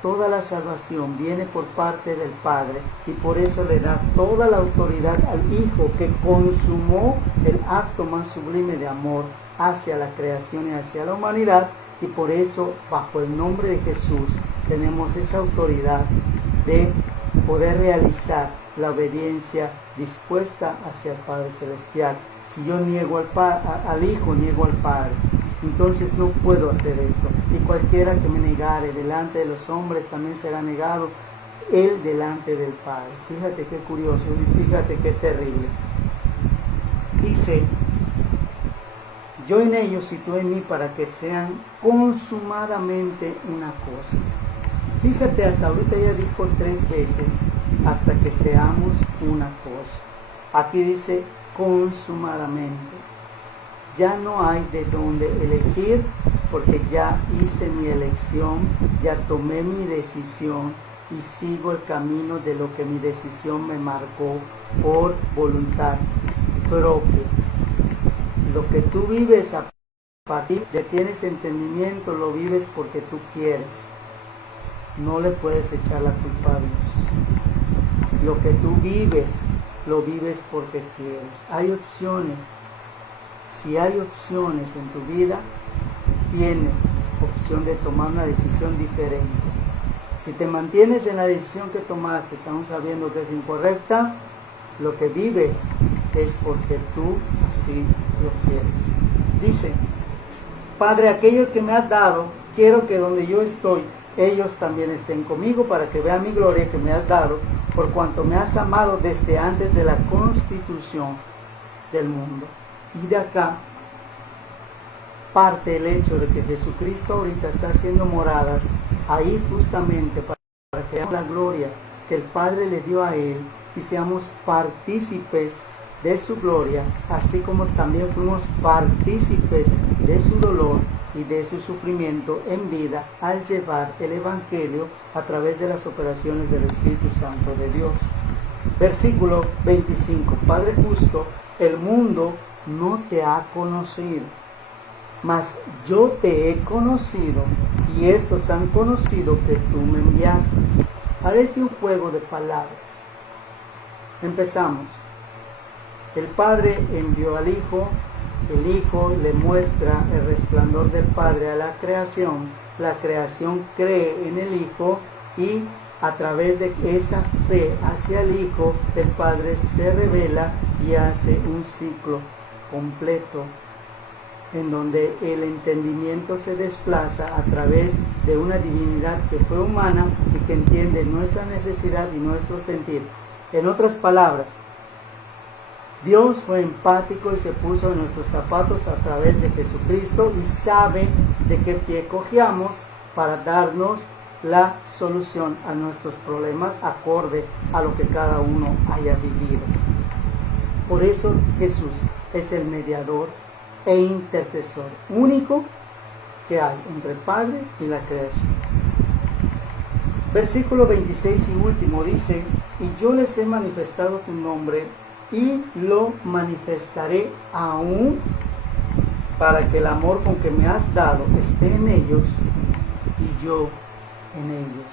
Toda la salvación viene por parte del Padre, y por eso le da toda la autoridad al Hijo, que consumó el acto más sublime de amor hacia la creación y hacia la humanidad, y por eso bajo el nombre de Jesús tenemos esa autoridad de poder realizar la obediencia dispuesta hacia el Padre Celestial. Si yo niego al Hijo, niego al Padre. Entonces no puedo hacer esto. Y cualquiera que me negare delante de los hombres también será negado él delante del Padre. Fíjate qué curioso, fíjate qué terrible. Dice, yo en ellos y tú en mí para que sean consumadamente una cosa. Fíjate, hasta ahorita ya dijo 3 veces, hasta que seamos una cosa. Aquí dice consumadamente. Ya no hay de dónde elegir, porque ya hice mi elección, ya tomé mi decisión y sigo el camino de lo que mi decisión me marcó por voluntad propia. Lo que tú vives a partir de tienes entendimiento, lo vives porque tú quieres. No le puedes echar la culpa a Dios. Lo que tú vives, lo vives porque quieres. Hay opciones. Si hay opciones en tu vida, tienes opción de tomar una decisión diferente. Si te mantienes en la decisión que tomaste, aún sabiendo que es incorrecta, lo que vives es porque tú así lo quieres. Dice, Padre, aquellos que me has dado, quiero que donde yo estoy, ellos también estén conmigo para que vean mi gloria que me has dado, por cuanto me has amado desde antes de la constitución del mundo. Y de acá parte el hecho de que Jesucristo ahorita está haciendo moradas ahí justamente para que veamos la gloria que el Padre le dio a Él y seamos partícipes de su gloria, así como también fuimos partícipes de su dolor y de su sufrimiento en vida al llevar el Evangelio a través de las operaciones del Espíritu Santo de Dios. Versículo 25. Padre justo, el mundo no te ha conocido, mas yo te he conocido, y estos han conocido que tú me enviaste. Parece un juego de palabras. Empezamos. El Padre envió al Hijo, el Hijo le muestra el resplandor del Padre a la creación cree en el Hijo, y a través de esa fe hacia el Hijo, el Padre se revela y hace un ciclo completo en donde el entendimiento se desplaza a través de una divinidad que fue humana y que entiende nuestra necesidad y nuestro sentir. En otras palabras, Dios fue empático y se puso en nuestros zapatos a través de Jesucristo y sabe de qué pie cojeamos para darnos la solución a nuestros problemas acorde a lo que cada uno haya vivido. Por eso Jesús es el mediador e intercesor único que hay entre el Padre y la creación. Versículo 26 y último dice, y yo les he manifestado tu nombre y lo manifestaré aún para que el amor con que me has dado esté en ellos y yo en ellos.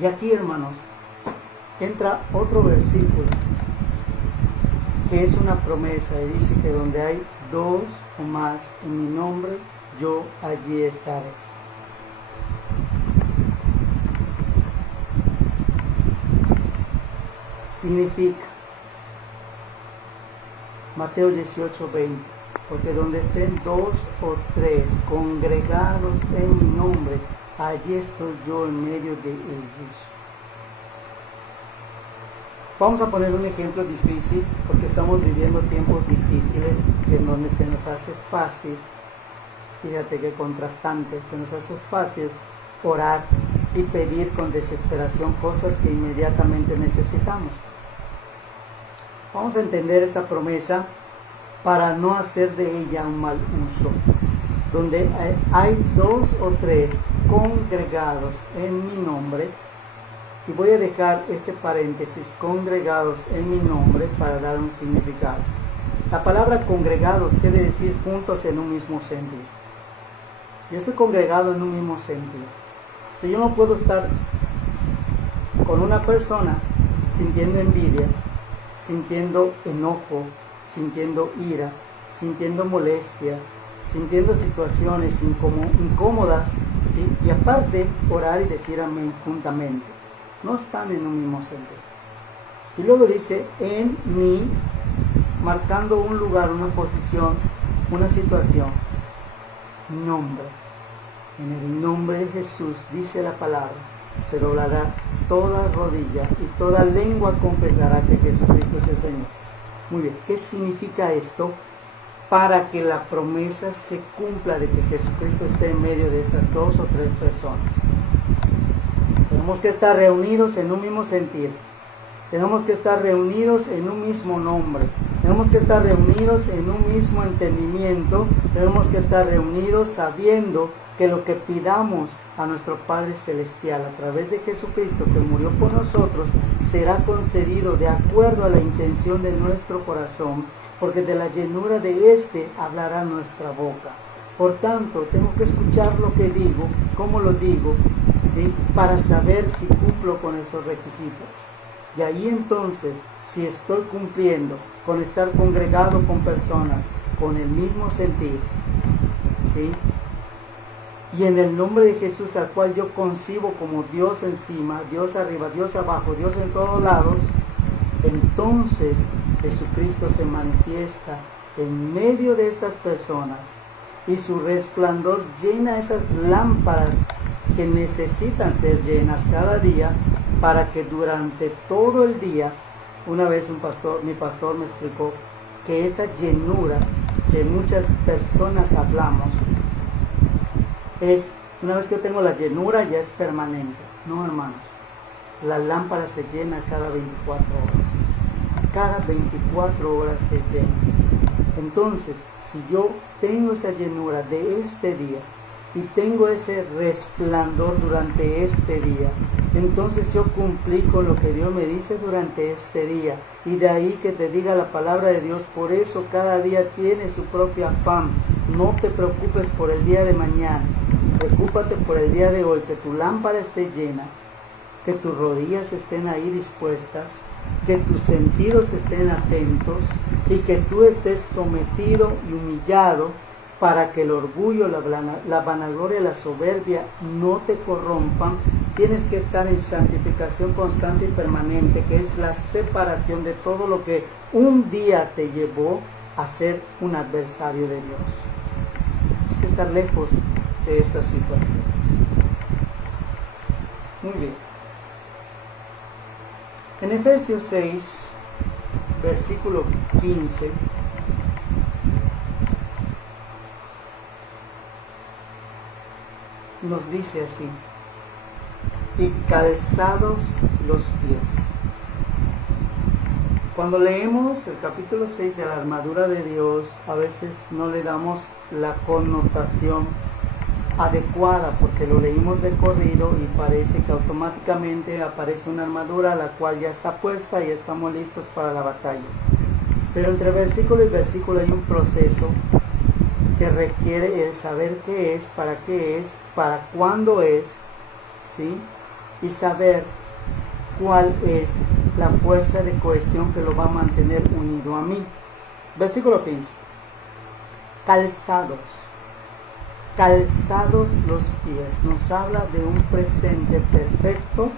Y aquí, hermanos, entra otro versículo que es una promesa y dice que donde hay 2 o más en mi nombre, yo allí estaré. Significa Mateo 18:20, porque donde estén 2 o 3 congregados en mi nombre, allí estoy yo en medio de ellos. Vamos a poner un ejemplo difícil, porque estamos viviendo tiempos difíciles en donde se nos hace fácil, fíjate qué contrastante, se nos hace fácil orar y pedir con desesperación cosas que inmediatamente necesitamos. Vamos a entender esta promesa para no hacer de ella un mal uso. Donde hay 2 o 3 congregados en mi nombre, y voy a dejar este paréntesis, congregados en mi nombre, para dar un significado. La palabra congregados quiere decir juntos en un mismo sentido. Yo estoy congregado en un mismo sentido. Si yo no puedo estar con una persona sintiendo envidia, sintiendo enojo, sintiendo ira, sintiendo molestia, sintiendo situaciones incómodas, ¿sí? Y aparte orar y decir amén juntamente. No están en un mismo sentido. Y luego dice, en mí, marcando un lugar, una posición, una situación, nombre. En el nombre de Jesús, dice la palabra, se doblará toda rodilla y toda lengua confesará que Jesucristo es el Señor. Muy bien, ¿qué significa esto? Para que la promesa se cumpla de que Jesucristo esté en medio de esas 2 o 3 personas. Tenemos que estar reunidos en un mismo sentir. Tenemos que estar reunidos en un mismo nombre. Tenemos que estar reunidos en un mismo entendimiento. Tenemos que estar reunidos sabiendo que lo que pidamos a nuestro Padre Celestial a través de Jesucristo que murió por nosotros será concedido de acuerdo a la intención de nuestro corazón, porque de la llenura de éste hablará nuestra boca. Por tanto, tengo que escuchar lo que digo, cómo lo digo, ¿sí? Para saber si cumplo con esos requisitos. Y ahí entonces, si estoy cumpliendo con estar congregado con personas con el mismo sentir, ¿sí? Y en el nombre de Jesús, al cual yo concibo como Dios encima, Dios arriba, Dios abajo, Dios en todos lados, entonces Jesucristo se manifiesta en medio de estas personas y su resplandor llena esas lámparas que necesitan ser llenas cada día para que durante todo el día, una vez mi pastor me explicó que esta llenura que muchas personas hablamos es, una vez que yo tengo la llenura ya es permanente. No, hermanos, la lámpara se llena cada 24 horas. Cada 24 horas se llena. Entonces, si yo tengo esa llenura de este día y tengo ese resplandor durante este día, entonces yo cumplí con lo que Dios me dice durante este día. Y de ahí que te diga la palabra de Dios, por eso cada día tiene su propio afán. No te preocupes por el día de mañana, preocúpate por el día de hoy, que tu lámpara esté llena, que tus rodillas estén ahí dispuestas, que tus sentidos estén atentos y que tú estés sometido y humillado para que el orgullo, la vanagloria, la soberbia no te corrompan. Tienes que estar en santificación constante y permanente, que es la separación de todo lo que un día te llevó a ser un adversario de Dios. Es que estar lejos de estas situaciones. Muy bien. En Efesios 6, versículo 15, nos dice así: y calzados los pies. Cuando leemos el capítulo 6 de la armadura de Dios, a veces no le damos la connotación adecuada, porque lo leímos de corrido y parece que automáticamente aparece una armadura la cual ya está puesta y estamos listos para la batalla. Pero entre versículo y versículo hay un proceso que requiere el saber qué es, para cuándo es, ¿sí? Y saber cuál es la fuerza de cohesión que lo va a mantener unido a mí. Versículo 15. Calzados los pies. Nos habla de un presente perfecto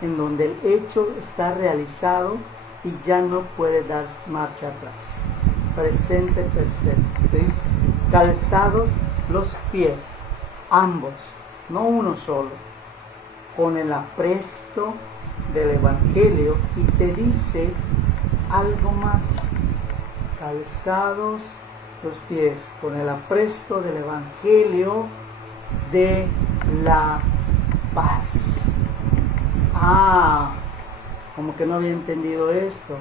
en donde el hecho está realizado y ya no puede dar marcha atrás. Presente perfecto. Dice, calzados los pies, ambos, no uno solo, con el apresto del Evangelio, y te dice algo más: calzados los pies con el apresto del Evangelio de la paz. Como que no había entendido esto.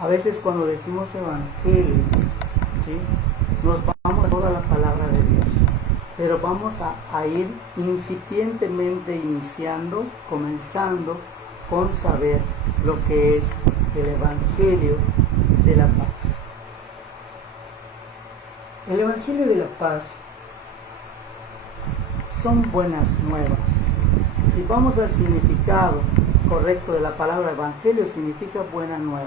A veces cuando decimos Evangelio, ¿sí?, nos vamos a toda la palabra de Dios, pero vamos a ir incipientemente comenzando con saber lo que es el Evangelio de la paz. El Evangelio de la paz son buenas nuevas. Si vamos al significado correcto de la palabra Evangelio, significa buena nueva.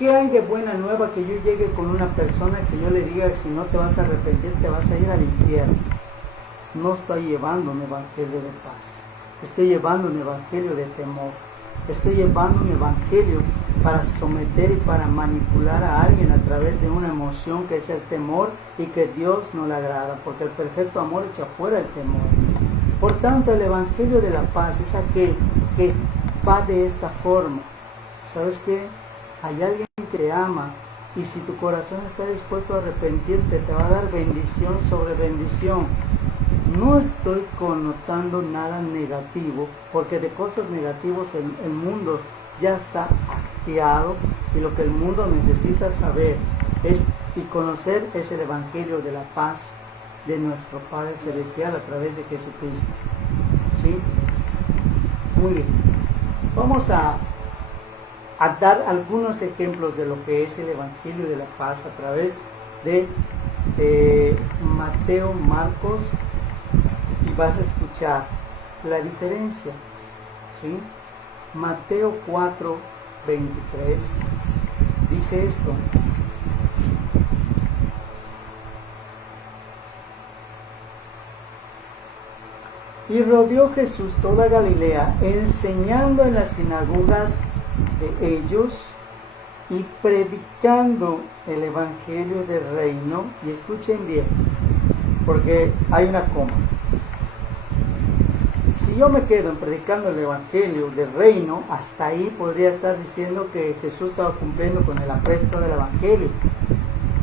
¿Qué hay de buena nueva que yo llegue con una persona que yo le diga que si no te vas a arrepentir te vas a ir al infierno? No estoy llevando un evangelio de paz, estoy llevando un evangelio de temor, estoy llevando un evangelio para someter y para manipular a alguien a través de una emoción que es el temor y que Dios no le agrada, porque el perfecto amor echa fuera el temor. Por tanto, el evangelio de la paz es aquel que va de esta forma. ¿Sabes qué? Hay alguien que te ama y si tu corazón está dispuesto a arrepentirte, te va a dar bendición sobre bendición. No estoy connotando nada negativo, porque de cosas negativas el mundo ya está hastiado y lo que el mundo necesita saber y conocer es el evangelio de la paz de nuestro Padre Celestial a través de Jesucristo. ¿Sí? Muy bien. Vamos a dar algunos ejemplos de lo que es el evangelio de la paz a través de Mateo, Marcos, y vas a escuchar la diferencia. ¿Sí? Mateo 4:23 dice esto: y rodeó Jesús toda Galilea, enseñando en las sinagogas de ellos y predicando el evangelio del reino. Y escuchen bien, porque hay una coma. Si yo me quedo en predicando el evangelio del reino, hasta ahí podría estar diciendo que Jesús estaba cumpliendo con el apresto del evangelio.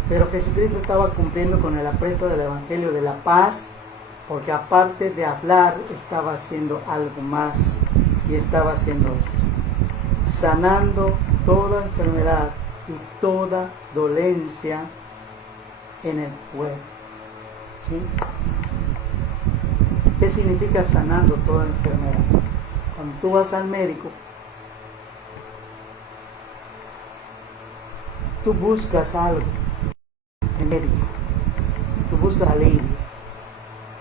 Pero Jesucristo estaba cumpliendo con el apresto del evangelio de la paz, porque aparte de hablar, estaba haciendo algo más, y estaba haciendo esto: sanando toda enfermedad y toda dolencia en el pueblo. ¿Sí? ¿Qué significa sanando toda enfermedad? Cuando tú vas al médico, tú buscas algo en el médico, tú buscas alivio.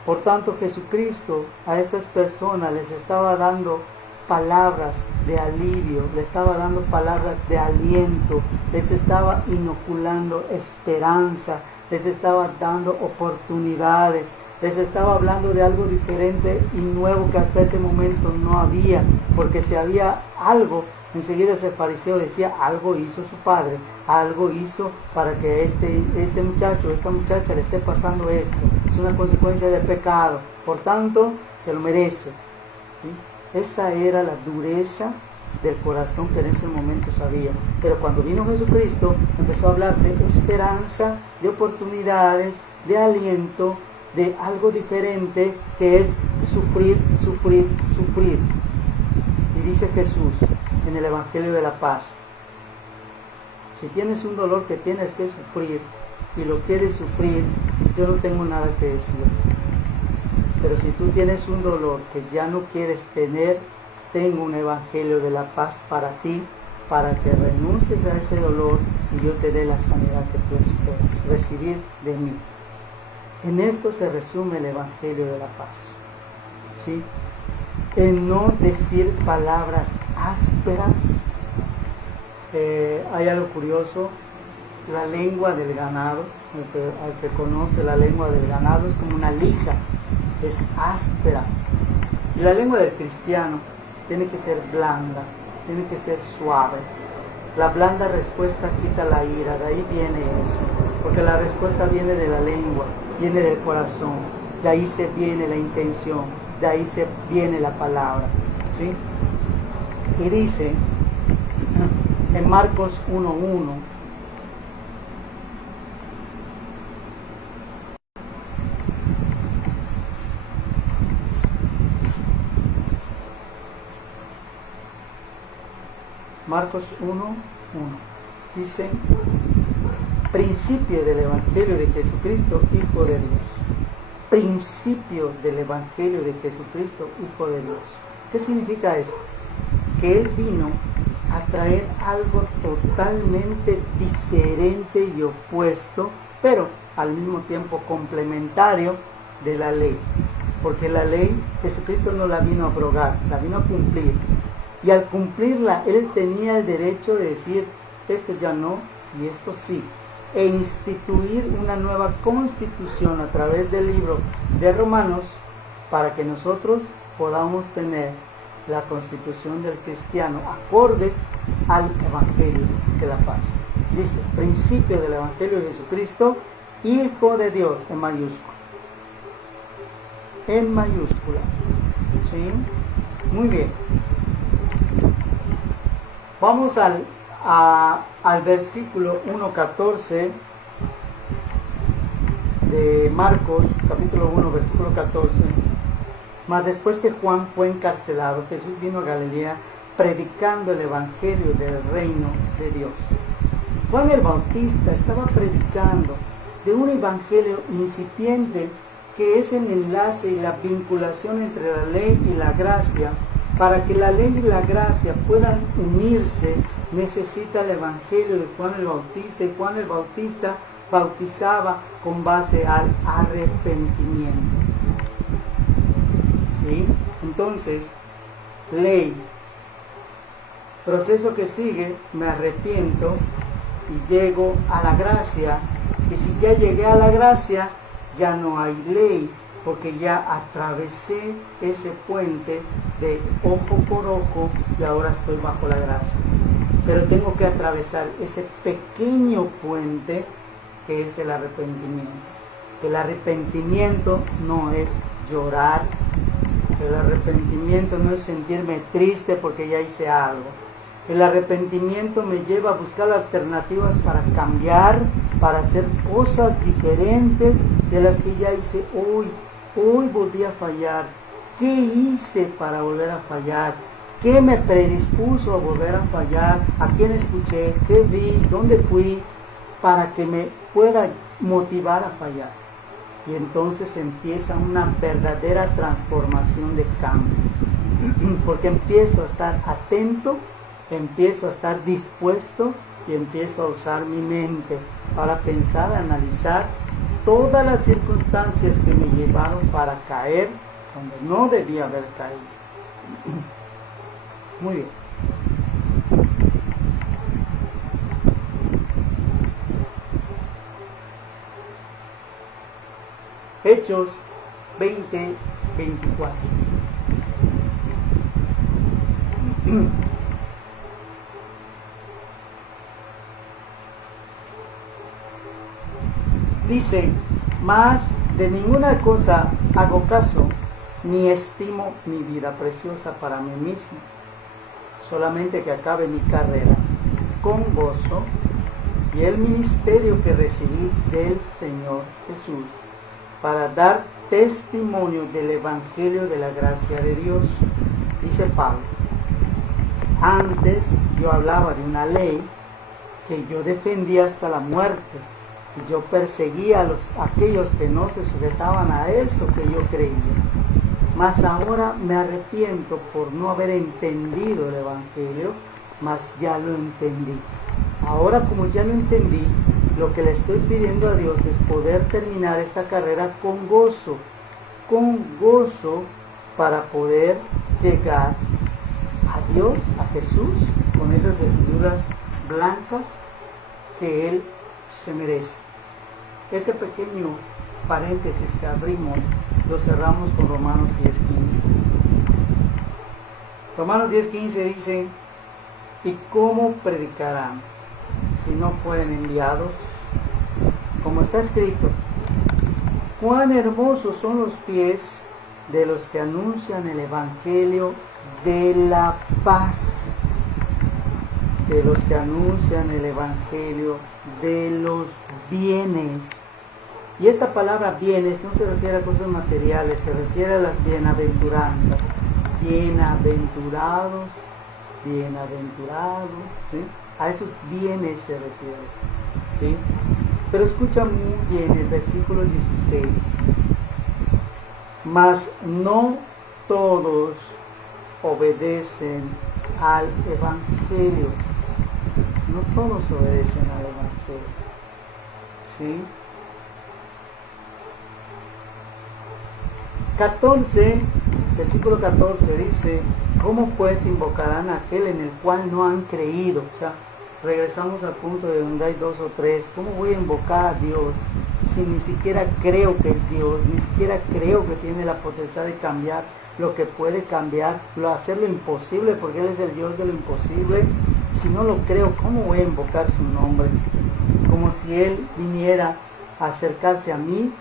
Por tanto, Jesucristo a estas personas les estaba dando palabras de alivio, les estaba dando palabras de aliento, les estaba inoculando esperanza, les estaba dando oportunidades, les estaba hablando de algo diferente y nuevo que hasta ese momento no había, porque si había algo, enseguida ese fariseo decía: algo hizo su padre, algo hizo para que este muchacho, esta muchacha le esté pasando esto, es una consecuencia del pecado, por tanto se lo merece. ¿Sí? Esa era la dureza del corazón que en ese momento sabía. Pero cuando vino Jesucristo, empezó a hablar de esperanza, de oportunidades, de aliento, de algo diferente, que es sufrir, sufrir, sufrir. Y dice Jesús en el Evangelio de la Paz: si tienes un dolor que tienes que sufrir y lo quieres sufrir, yo no tengo nada que decir. Pero si tú tienes un dolor que ya no quieres tener, tengo un evangelio de la paz para ti, para que renuncies a ese dolor y yo te dé la sanidad que tú esperas recibir de mí. En esto se resume el evangelio de la paz. ¿Sí? En no decir palabras ásperas. Hay algo curioso: la lengua del ganado, al que conoce la lengua del ganado, es como una lija, es áspera. Y la lengua del cristiano tiene que ser blanda, tiene que ser suave. La blanda respuesta quita la ira, de ahí viene eso, porque la respuesta viene de la lengua, viene del corazón, de ahí se viene la intención, de ahí se viene la palabra. ¿Sí? Y dice en Marcos 1:1: Marcos 1:1 dice: principio del Evangelio de Jesucristo, Hijo de Dios. Principio del Evangelio de Jesucristo, Hijo de Dios. ¿Qué significa esto? Que Él vino a traer algo totalmente diferente y opuesto, pero al mismo tiempo complementario de la ley. Porque la ley, Jesucristo no la vino a abrogar, la vino a cumplir. Y al cumplirla, Él tenía el derecho de decir: esto ya no y esto sí, e instituir una nueva constitución a través del libro de Romanos para que nosotros podamos tener la constitución del cristiano acorde al Evangelio de la paz. Dice, principio del Evangelio de Jesucristo, Hijo de Dios, en mayúscula. En mayúscula. ¿Sí? Muy bien. Vamos al versículo 1:14 de Marcos, capítulo 1, versículo 14. Mas después que Juan fue encarcelado, Jesús vino a Galilea predicando el evangelio del reino de Dios. Juan el Bautista estaba predicando de un evangelio incipiente que es el enlace y la vinculación entre la ley y la gracia. Para que la ley y la gracia puedan unirse, necesita el evangelio de Juan el Bautista, y Juan el Bautista bautizaba con base al arrepentimiento. ¿Sí? Entonces, ley, proceso que sigue, me arrepiento y llego a la gracia, y si ya llegué a la gracia, ya no hay ley, porque ya atravesé ese puente de ojo por ojo y ahora estoy bajo la gracia. Pero tengo que atravesar ese pequeño puente que es el arrepentimiento. El arrepentimiento no es llorar, el arrepentimiento no es sentirme triste porque ya hice algo. El arrepentimiento me lleva a buscar alternativas para cambiar, para hacer cosas diferentes de las que ya hice hoy. Hoy volví a fallar. ¿Qué hice para volver a fallar? ¿Qué me predispuso a volver a fallar? ¿A quién escuché? ¿Qué vi? ¿Dónde fui? Para que me pueda motivar a fallar. Y entonces empieza una verdadera transformación de cambio. Porque empiezo a estar atento, empiezo a estar dispuesto y empiezo a usar mi mente para pensar, analizar todas las circunstancias que me llevaron para caer donde no debía haber caído. Muy bien. Hechos 20:24. Dice, mas de ninguna cosa hago caso, ni estimo mi vida preciosa para mí mismo, solamente que acabe mi carrera con gozo y el ministerio que recibí del Señor Jesús, para dar testimonio del Evangelio de la gracia de Dios. Dice Pablo, antes yo hablaba de una ley que yo defendía hasta la muerte, y yo perseguía a aquellos que no se sujetaban a eso que yo creía. Mas ahora me arrepiento por no haber entendido el Evangelio, mas ya lo entendí. Ahora, como ya lo entendí, lo que le estoy pidiendo a Dios es poder terminar esta carrera con gozo para poder llegar a Dios, a Jesús, con esas vestiduras blancas que Él se merece. Este pequeño paréntesis que abrimos, lo cerramos con Romanos 10:15. Romanos 10:15 dice, ¿y cómo predicarán si no fueren enviados? Como está escrito, cuán hermosos son los pies de los que anuncian el Evangelio de la paz, de los que anuncian el Evangelio de los bienes. Y esta palabra bienes no se refiere a cosas materiales, se refiere a las bienaventuranzas. Bienaventurados, ¿sí? A esos bienes se refiere, ¿sí? Pero escucha muy bien el versículo 16. Mas no todos obedecen al Evangelio. No todos obedecen al Evangelio, ¿sí? 14, versículo 14 dice, ¿cómo pues invocarán a aquel en el cual no han creído? O sea, regresamos al punto de donde hay dos o tres. ¿Cómo voy a invocar a Dios si ni siquiera creo que es Dios, ni siquiera creo que tiene la potestad de cambiar lo que puede cambiar, hacer lo imposible, porque Él es el Dios de lo imposible? Si no lo creo, ¿cómo voy a invocar su nombre? Como si Él viniera a acercarse a mí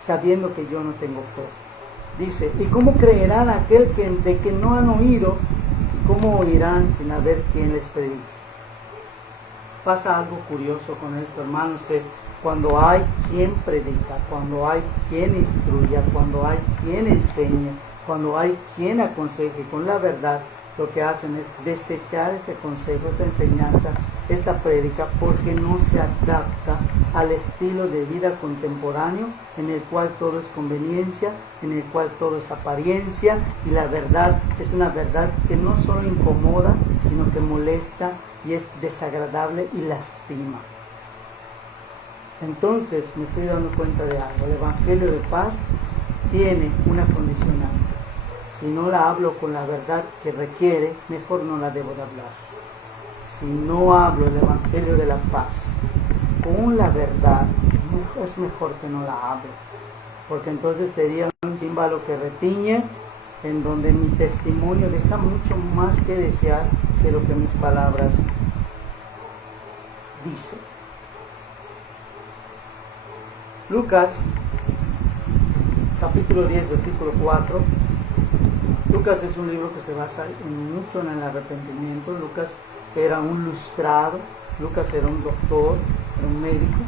sabiendo que yo no tengo fe. Dice, ¿y cómo creerán aquel de que no han oído? ¿Y cómo oirán sin haber quien les predique? Pasa algo curioso con esto, hermanos, que cuando hay quien predica, cuando hay quien instruya, cuando hay quien enseñe, cuando hay quien aconseje con la verdad, lo que hacen es desechar este consejo, esta enseñanza, esta prédica, porque no se adapta al estilo de vida contemporáneo en el cual todo es conveniencia, en el cual todo es apariencia, y la verdad es una verdad que no solo incomoda, sino que molesta y es desagradable y lastima. Entonces me estoy dando cuenta de algo. El Evangelio de paz tiene una condicionante. Si no la hablo con la verdad que requiere, mejor no la debo de hablar. Si no hablo el Evangelio de la paz con la verdad, es mejor que no la hable, porque entonces sería un címbalo que retiñe, en donde mi testimonio deja mucho más que desear que lo que mis palabras dicen. Lucas, capítulo 10, versículo 4. Lucas es un libro que se basa mucho en el arrepentimiento. Lucas era un lustrado, Lucas era un doctor, era un médico.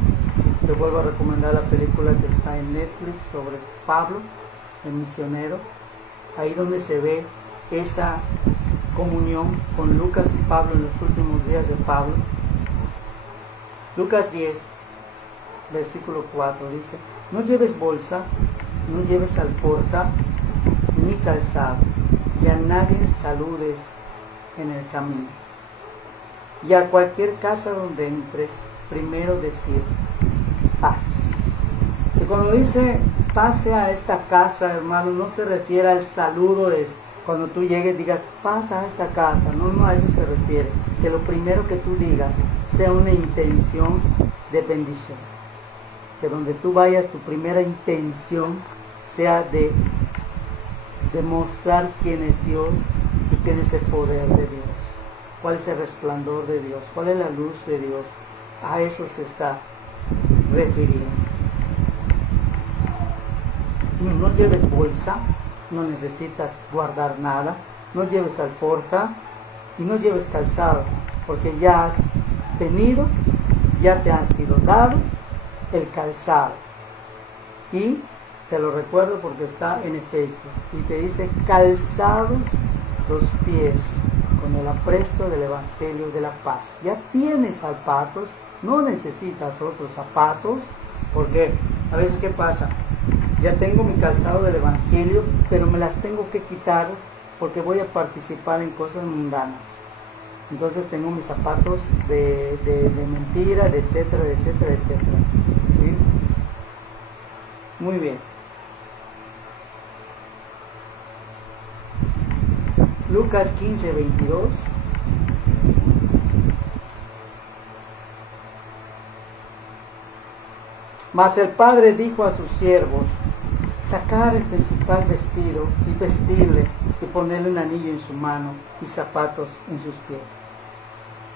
Te vuelvo a recomendar la película que está en Netflix sobre Pablo, el misionero. Ahí donde se ve esa comunión con Lucas y Pablo en los últimos días de Pablo. Lucas 10, versículo 4 dice: no lleves bolsa, no lleves alforja, ni calzado, y a nadie saludes en el camino. Y a cualquier casa donde entres, primero decir paz. Y cuando dice pase a esta casa, hermano, no se refiere al saludo de cuando tú llegues digas pasa a esta casa, no a eso se refiere. Que lo primero que tú digas sea una intención de bendición. Que donde tú vayas, tu primera intención sea de demostrar quién es Dios y quién es el poder de Dios, cuál es el resplandor de Dios, cuál es la luz de Dios. A eso se está refiriendo. No lleves bolsa, no necesitas guardar nada, no lleves alforja y no lleves calzado, porque ya has tenido, ya te han sido dado el calzado. Y te lo recuerdo porque está en Efesios y te dice calzados los pies con el apresto del Evangelio de la paz. Ya tienes zapatos, no necesitas otros zapatos, porque a veces ¿qué pasa? Ya tengo mi calzado del Evangelio, pero me las tengo que quitar porque voy a participar en cosas mundanas. Entonces tengo mis zapatos de mentira, de etcétera, etcétera, etcétera. ¿Sí? Muy bien. Lucas 15, 22. Mas el padre dijo a sus siervos: sacar el principal vestido y vestirle y ponerle un anillo en su mano y zapatos en sus pies.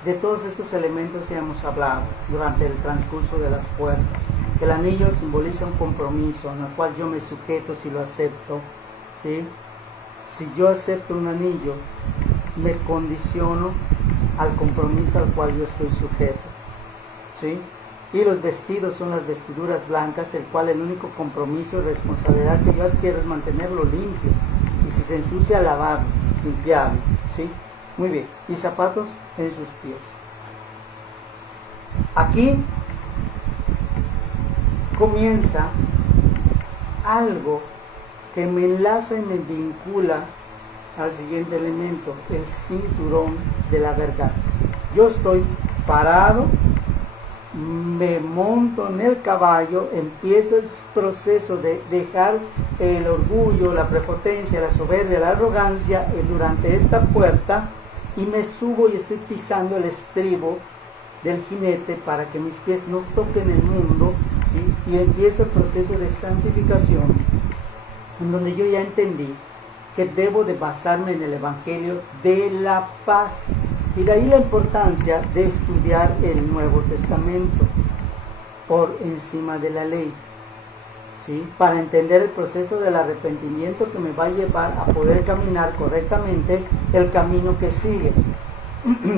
De todos estos elementos ya hemos hablado durante el transcurso de las puertas. El anillo simboliza un compromiso en el cual yo me sujeto si lo acepto, ¿sí? Si yo acepto un anillo, me condiciono al compromiso al cual yo estoy sujeto, ¿sí? Y los vestidos son las vestiduras blancas, el cual el único compromiso y responsabilidad que yo adquiero es mantenerlo limpio. Y si se ensucia, lavarlo, limpiarlo, ¿sí? Muy bien. Y zapatos en sus pies. Aquí comienza algo que me enlaza y me vincula al siguiente elemento, el cinturón de la verdad. Yo estoy parado, me monto en el caballo, empiezo el proceso de dejar el orgullo, la prepotencia, la soberbia, la arrogancia durante esta puerta, y me subo y estoy pisando el estribo del jinete para que mis pies no toquen el mundo, ¿sí? Y empiezo el proceso de santificación, en donde yo ya entendí que debo de basarme en el Evangelio de la paz. Y de ahí la importancia de estudiar el Nuevo Testamento por encima de la ley, ¿sí? Para entender el proceso del arrepentimiento que me va a llevar a poder caminar correctamente el camino que sigue.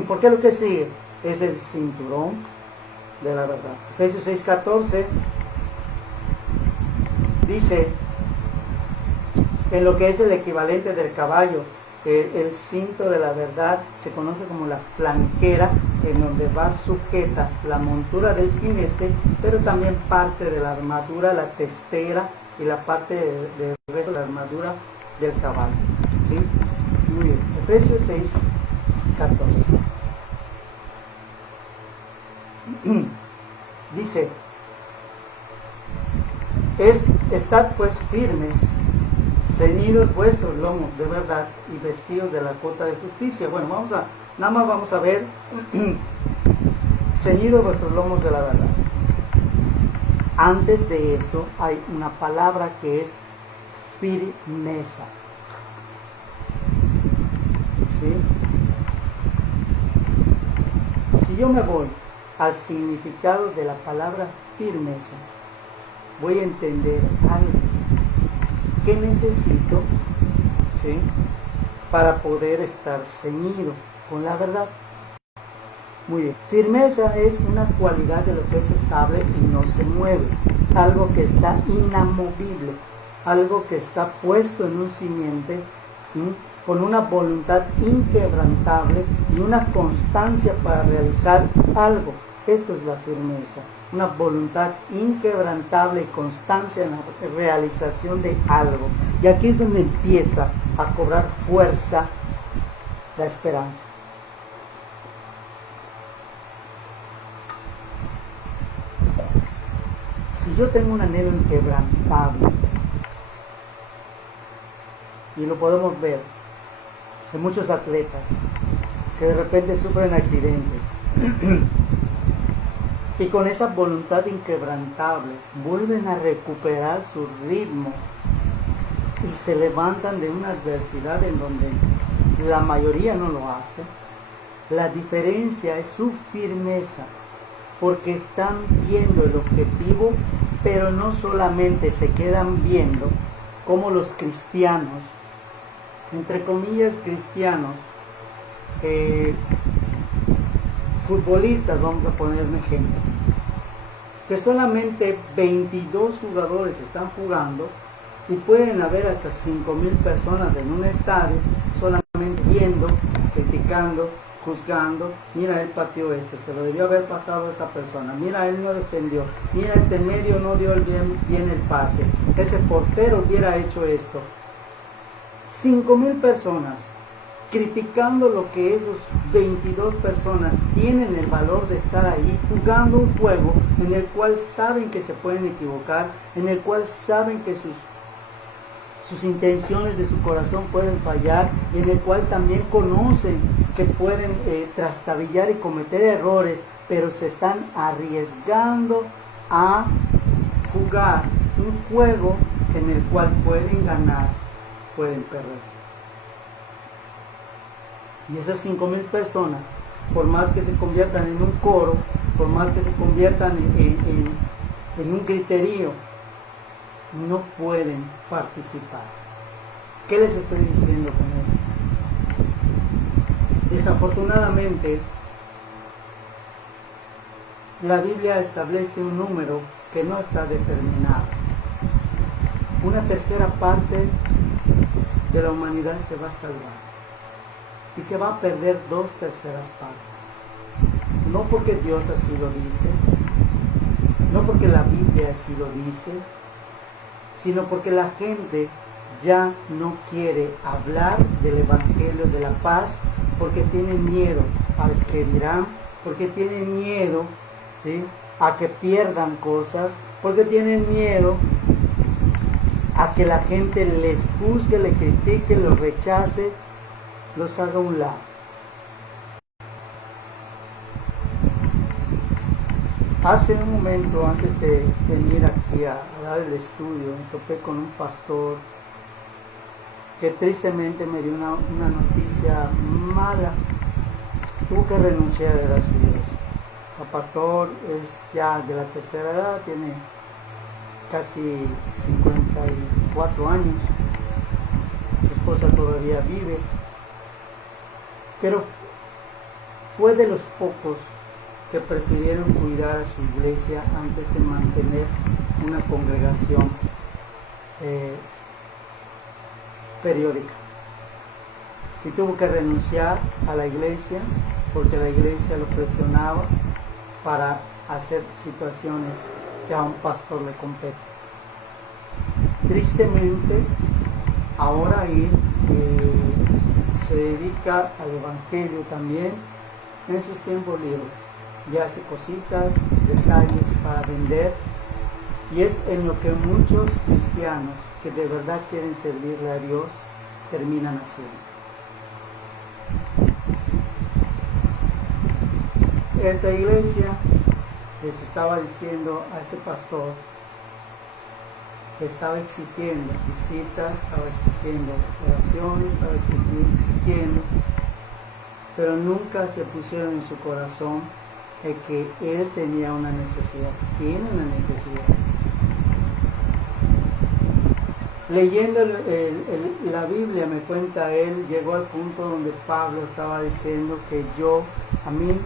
Porque lo que sigue es el cinturón de la verdad. Efesios 6:14 dice, en lo que es el equivalente del caballo, el cinto de la verdad se conoce como la flanquera, en donde va sujeta la montura del jinete, pero también parte de la armadura, la testera y la parte del resto de la armadura del caballo, ¿sí? Muy bien, Efesios 6:14 dice, estad pues firmes, ceñidos vuestros lomos de verdad y vestidos de la cota de justicia. Bueno, nada más vamos a ver ceñidos vuestros lomos de la verdad. Antes de eso hay una palabra que es firmeza, ¿sí? Si yo me voy al significado de la palabra firmeza, voy a entender algo. ¿Qué necesito, ¿sí?, para poder estar ceñido con la verdad? Muy bien. Firmeza es una cualidad de lo que es estable y no se mueve. Algo que está inamovible. Algo que está puesto en un simiente, ¿sí?, con una voluntad inquebrantable y una constancia para realizar algo. Esto es la firmeza. Una voluntad inquebrantable y constancia en la realización de algo. Y aquí es donde empieza a cobrar fuerza la esperanza. Si yo tengo un anhelo inquebrantable, y lo podemos ver en muchos atletas que de repente sufren accidentes, y con esa voluntad inquebrantable vuelven a recuperar su ritmo y se levantan de una adversidad en donde la mayoría no lo hace. La diferencia es su firmeza, porque están viendo el objetivo, pero no solamente se quedan viendo como los cristianos, entre comillas cristianos, futbolistas, vamos a poner un ejemplo, que solamente 22 jugadores están jugando y pueden haber hasta 5,000 personas en un estadio solamente viendo, criticando, juzgando. Mira, él pateó esto, se lo debió haber pasado a esta persona, mira, él no defendió, mira, este medio no dio bien el pase, ese portero hubiera hecho esto. 5,000 personas criticando lo que esos 22 personas tienen el valor de estar ahí jugando un juego en el cual saben que se pueden equivocar, en el cual saben que sus intenciones de su corazón pueden fallar, y en el cual también conocen que pueden trastabillar y cometer errores, pero se están arriesgando a jugar un juego en el cual pueden ganar, pueden perder. Y esas 5,000 personas, por más que se conviertan en un coro, por más que se conviertan en un criterio, no pueden participar. ¿Qué les estoy diciendo con esto? Desafortunadamente, la Biblia establece un número que no está determinado. Una tercera parte de la humanidad se va a salvar. Y se va a perder 2/3 partes. No porque Dios así lo dice, no porque la Biblia así lo dice, sino porque la gente ya no quiere hablar del Evangelio de la paz, porque tiene miedo al que dirán, porque tienen miedo, ¿sí?, a que pierdan cosas, porque tienen miedo a que la gente les juzgue, le critique, los rechace, los haga a un lado. Hace un momento, antes de venir aquí a dar el estudio, me topé con un pastor que tristemente me dio una noticia mala. Tuvo que renunciar a su iglesia. El pastor es ya de la tercera edad, tiene casi 54 años. Su esposa todavía vive, pero fue de los pocos que prefirieron cuidar a su iglesia antes de mantener una congregación periódica. Y tuvo que renunciar a la iglesia porque la iglesia lo presionaba para hacer situaciones que a un pastor le competen. Tristemente, ahora él se dedica al evangelio también en sus tiempos libres. Ya hace cositas, detalles para vender, y es en lo que muchos cristianos que de verdad quieren servirle a Dios terminan haciendo. Esta iglesia les estaba diciendo a este pastor, estaba exigiendo visitas, estaba exigiendo oraciones, estaba exigiendo, pero nunca se pusieron en su corazón de que él tenía una necesidad, tiene una necesidad. Leyendo la Biblia, me cuenta él, llegó al punto donde Pablo estaba diciendo que a mí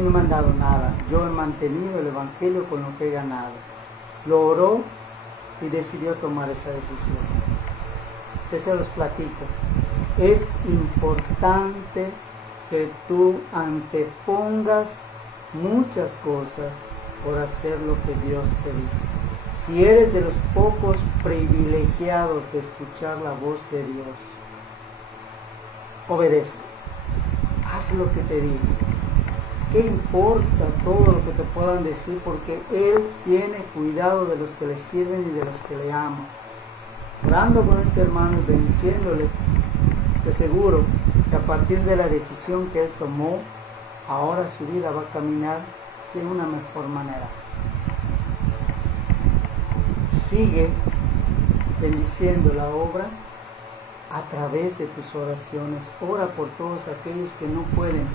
no me han dado nada, yo he mantenido el evangelio con lo que he ganado. Lo oró y decidió tomar esa decisión. Se los platico. Es importante que tú antepongas muchas cosas por hacer lo que Dios te dice. Si eres de los pocos privilegiados de escuchar la voz de Dios, obedece, haz lo que te diga. ¿Qué importa todo lo que te puedan decir? Porque Él tiene cuidado de los que le sirven y de los que le aman. Orando con este hermano y venciéndole, te aseguro que a partir de la decisión que él tomó, ahora su vida va a caminar de una mejor manera. Sigue bendiciendo la obra a través de tus oraciones. Ora por todos aquellos que no pueden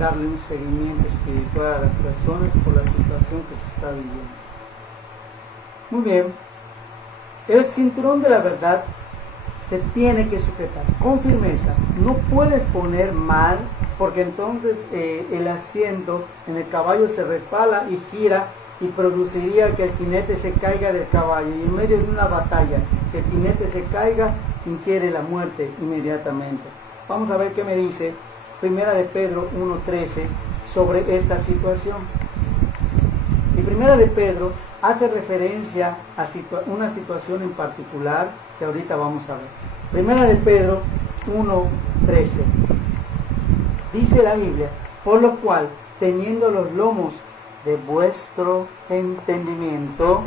darle un seguimiento espiritual a las personas por la situación que se está viviendo. Muy bien. El cinturón de la verdad se tiene que sujetar con firmeza. No puedes poner mal, porque entonces el asiento en el caballo se resbala y gira y produciría que el jinete se caiga del caballo, y en medio de una batalla que el jinete se caiga inquiere la muerte inmediatamente. Vamos a ver qué me dice Primera de Pedro 1:13 sobre esta situación. Y Primera de Pedro hace referencia a una situación en particular que ahorita vamos a ver. Primera de Pedro 1:13. Dice la Biblia: por lo cual, teniendo los lomos de vuestro entendimiento,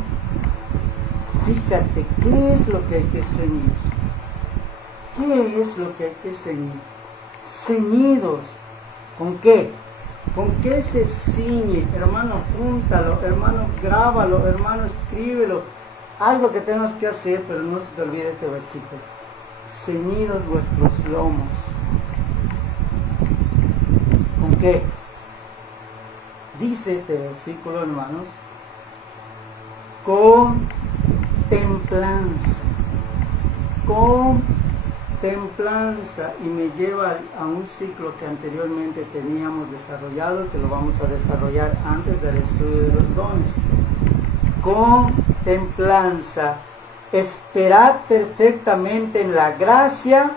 fíjate qué es lo que hay que ceñir. ¿Qué es lo que hay que ceñir? Ceñidos. ¿Con qué? ¿Con qué se ciñe? Hermano, apúntalo, hermano, grábalo, hermano, escríbelo. Algo que tengas que hacer, pero no se te olvide este versículo. Ceñidos vuestros lomos. ¿Con qué? Dice este versículo, hermanos, con templanza. Con templanza, y me lleva a un ciclo que anteriormente teníamos desarrollado, que lo vamos a desarrollar antes del estudio de los dones. Con templanza, esperad perfectamente en la gracia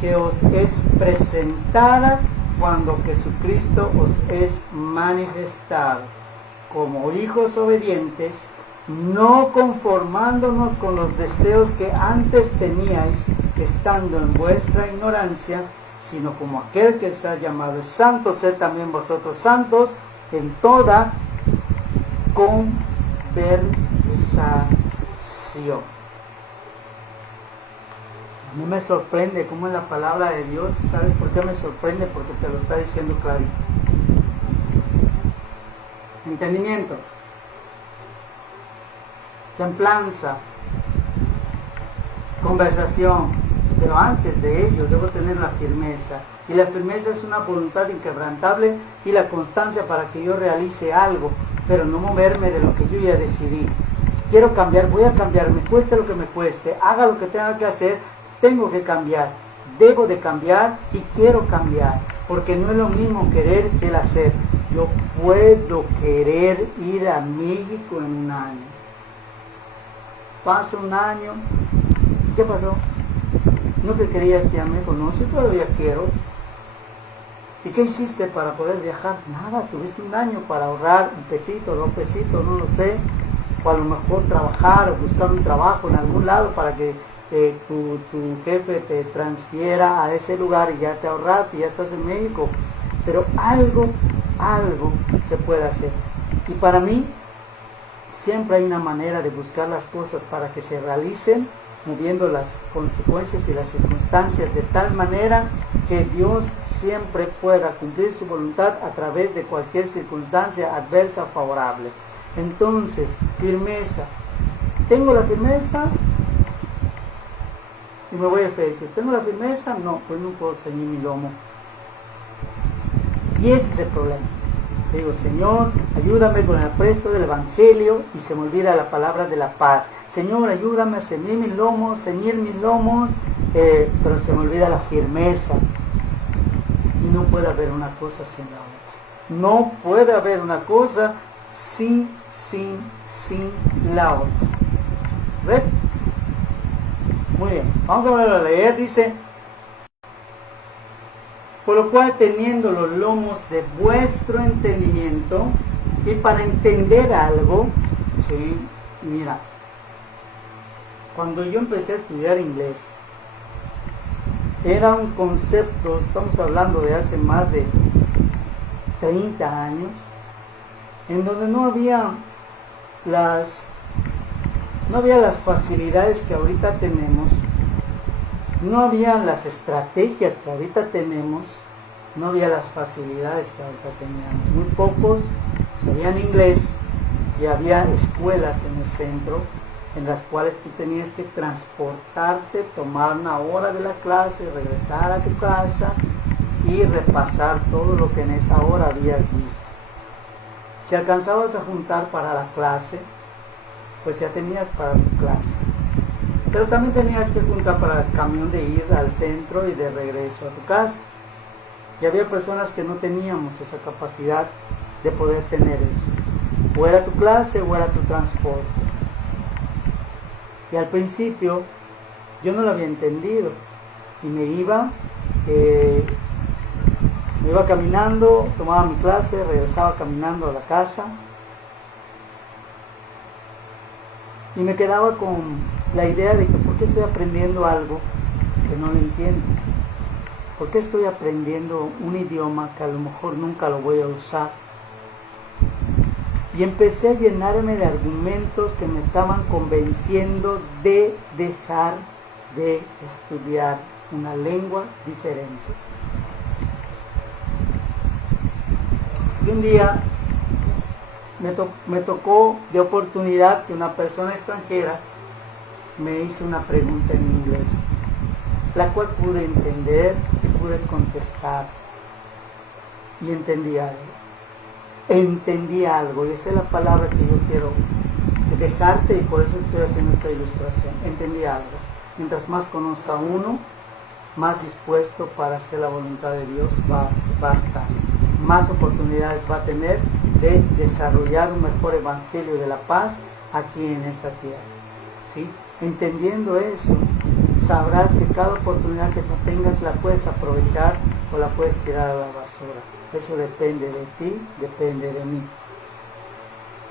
que os es presentada cuando Jesucristo os es manifestado, como hijos obedientes, no conformándonos con los deseos que antes teníais, estando en vuestra ignorancia, sino como aquel que os ha llamado es santo, sed también vosotros santos en toda conversación. A mí me sorprende cómo es la palabra de Dios. ¿Sabes por qué me sorprende? Porque te lo está diciendo clarito. En entendimiento, templanza, conversación, pero antes de ello debo tener la firmeza. Y la firmeza es una voluntad inquebrantable y la constancia para que yo realice algo, pero no moverme de lo que yo ya decidí. Si quiero cambiar, voy a cambiar, me cueste lo que me cueste, haga lo que tenga que hacer, tengo que cambiar, debo de cambiar y quiero cambiar, porque no es lo mismo querer que el hacer. Yo puedo querer ir a México en un año. Pasa un año, ¿qué pasó? No que querías ir a México, no, yo todavía quiero. ¿Y qué hiciste para poder viajar? Nada, tuviste un año para ahorrar un pesito, 2 pesitos, no lo sé, o a lo mejor trabajar o buscar un trabajo en algún lado para que tu jefe te transfiera a ese lugar y ya te ahorraste, ya estás en México. Pero algo se puede hacer. Y para mí, siempre hay una manera de buscar las cosas para que se realicen, moviendo las consecuencias y las circunstancias de tal manera que Dios siempre pueda cumplir su voluntad a través de cualquier circunstancia adversa o favorable. Entonces, firmeza. ¿Tengo la firmeza? Y me voy a Efesios. ¿Tengo la firmeza? No, pues no puedo ceñir mi lomo. Y ese es el problema. Le digo, Señor, ayúdame con el apresto del Evangelio, y se me olvida la palabra de la paz. Señor, ayúdame a ceñir mis lomos, pero se me olvida la firmeza. Y no puede haber una cosa sin la otra. No puede haber una cosa sin la otra. ¿Ves? Muy bien, vamos a volver a leer. Dice: por lo cual, teniendo los lomos de vuestro entendimiento, y para entender algo, ¿sí? Mira, cuando yo empecé a estudiar inglés, era un concepto, estamos hablando de hace más de 30 años, en donde no había las facilidades que ahorita tenemos, no había las estrategias que ahorita tenemos, no había las facilidades que ahorita teníamos. Muy pocos sabían inglés y había escuelas en el centro en las cuales tú tenías que transportarte, tomar una hora de la clase, regresar a tu casa y repasar todo lo que en esa hora habías visto. Si alcanzabas a juntar para la clase, pues ya tenías para tu clase. Pero también tenías que juntar para el camión de ir al centro y de regreso a tu casa. Y había personas que no teníamos esa capacidad de poder tener eso. O era tu clase o era tu transporte. Y al principio yo no lo había entendido. Y me iba caminando, tomaba mi clase, regresaba caminando a la casa. Y me quedaba con la idea de que ¿por qué estoy aprendiendo algo que no lo entiendo? ¿Por qué estoy aprendiendo un idioma que a lo mejor nunca lo voy a usar? Y empecé a llenarme de argumentos que me estaban convenciendo de dejar de estudiar una lengua diferente. Y un día me tocó de oportunidad que una persona extranjera me hizo una pregunta en inglés, la cual pude entender y pude contestar. Y entendí algo, y esa es la palabra que yo quiero dejarte, y por eso estoy haciendo esta ilustración. Entendí algo. Mientras más conozca uno, más dispuesto para hacer la voluntad de Dios va a estar. Más oportunidades va a tener de desarrollar un mejor evangelio de la paz aquí en esta tierra. ¿Sí? Entendiendo eso, sabrás que cada oportunidad que tú tengas la puedes aprovechar o la puedes tirar a la basura. Eso depende de ti, depende de mí.